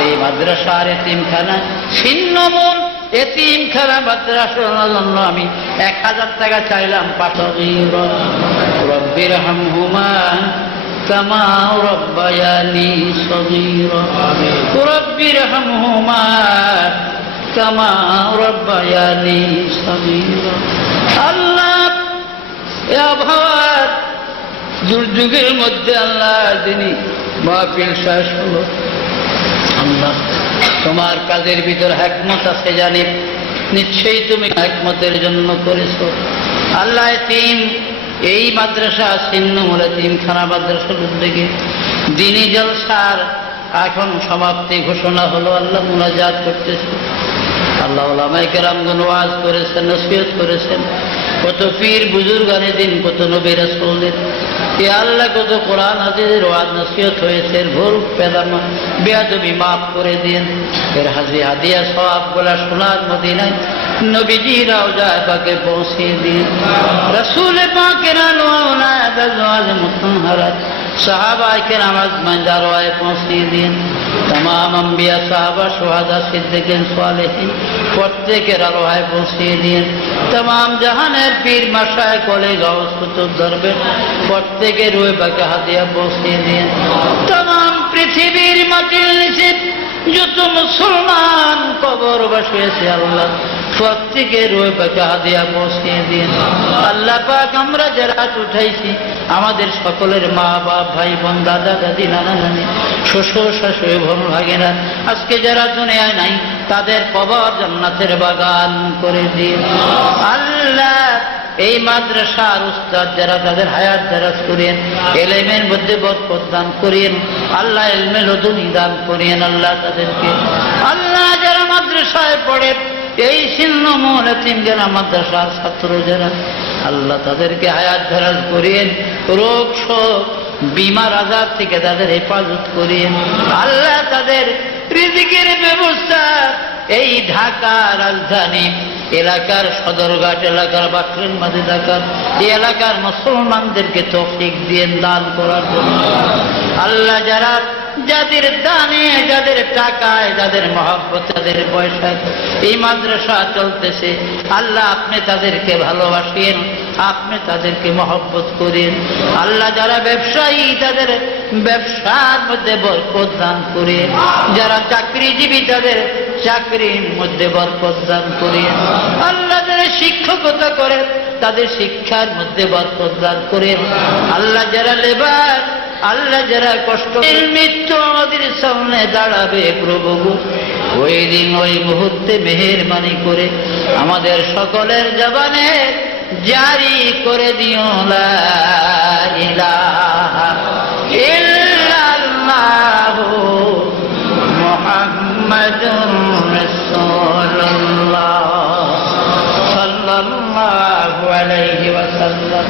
এই মাদ্রাসার এতিমখানা ছিন্নমূল এতিমখানা মাদ্রাসার জন্য আমি 1000 টাকা চাইলাম। রব্বির হামহুমা কামা রব্বায়ানি সগীরা, রব্বির হামহুমা কামা রব্বায়ানি সগীরা। আল্লাহ, এ আবহাওয়ার দুর্যোগের মধ্যে আল্লাহ যিনি মাহফিল শেষ হলো, আল্লাহ তোমার কাজের ভিতর হিকমত আছে জানি, নিশ্চয়ই তুমি হিকমতের জন্য করেছো। আল্লাহ, এতিম এই মাদ্রাসা ছিন্নমূল এতিমখানা মাদ্রাসার উদ্যোগে দিনী জলসার এখন সমাপ্তি ঘোষণা হলো। আল্লাহ মুনাজাত করতেছে। আল্লাহ উলামায়ে কেরামগণ ওয়াজ করেছেন, নসিহত করেছেন। কত পীর বুজুর্গানে দিন, কত নবী রাসূলদের, এ আল্লাহ কত কোরআন হাদিসের ওয়াজ নসিহত হয়েছে, ভুল পেদামা বেয়াদবি মাফ করে দিন। এর হাজি হাদিয়া সওয়াবগুলা সোনার মদিনায় নবীজি রওজায়ে পাকে পৌঁছে দিন। রাসূল পাকের আনোয়ার বেজওয়াজ মুতাহহারাত সাহাবায়ে কেরাম আজমাইন দারওয়ায়ে পৌঁছে দিন। तमाम अंबिया साहबा शुहादा सिद्दीकीन सालेहीन प्रत्येकेर आरोहाय पौঁছে দিন। तमाम জাহানের পীর মাশায়েখ ওলে গাউস কুতুব দরবেশ প্রত্যেকের রূহে পাকে হাদিয়া পৌঁছে দিন। तमाम পৃথিবীর মাটির নিচে যত মুসলমান কবরবাসী আছে আল্লাহ প্রত্যেকের রূহে পাকে হাদিয়া পৌঁছে দিন। আল্লাহ পাক আমরা যারা উঠাইছি আমাদের সকলের মা বাপ ভাই বোন দাদা দাদি নানা নানি শ্বশুর শাশুড়ি বোন ভাগেরা আজকে যারা দুনিয়ায় নাই তাদের কবর জান্নাতের বাগান করে দিন। আল্লাহ এই মাদ্রাসার উস্তাদ যারা তাদের হায়াত দারাজ করেন, ইলমের মধ্যে বরকত দান করেন আল্লাহ, ইলমে লদুনি দান করেন আল্লাহ তাদেরকে। আল্লাহ যারা মাদ্রাসায় পড়ে এই ছিন্নমূল এতিমখানা মাদ্রাসার ছাত্র যারা আল্লাহ তাদেরকে হায়াত দারাজ করেন, রোগ শোক বিমার আজাব থেকে তাদের হেফাজত করেন আল্লাহ। তাদের রিজিকের ব্যবস্থা এই ঢাকা রাজধানী এলাকার সদরঘাট এলাকার বাকরের মাঝে থাকার এই এলাকার মুসলমানদেরকে তৌফিক দিয়ে দান করার জন্য আল্লাহ যারা যাদের দানে যাদের টাকায় যাদের মহব্বতে যাদের পয়সায় এই মাদ্রাসা চলতেছে আল্লাহ আপনি তাদেরকে ভালোবাসেন, আপনি তাদেরকে মহব্বত করেন আল্লাহ। যারা ব্যবসায়ী তাদের ব্যবসার মধ্যে বরকত দান করেন, যারা চাকরিজীবী তাদের চাকরির মধ্যে বরকত দান করেন আল্লাহ। যারা শিক্ষকতা করে তাদের শিক্ষার মধ্যে বরকত দান করেন আল্লাহ। যারা লেবার আল্লাহ যারা কষ্ট মৃত্যু আমাদের সামনে দাঁড়াবে প্রভু ওই দিন ওই মুহূর্তে মেহেরবানি করে আমাদের সকলের জবানে জারি করে দিও লা ইলাহা ইল্লাল্লাহু মুহাম্মাদুর রাসূলুল্লাহ সাল্লাল্লাহু আলাইহি ওয়াসাল্লাম।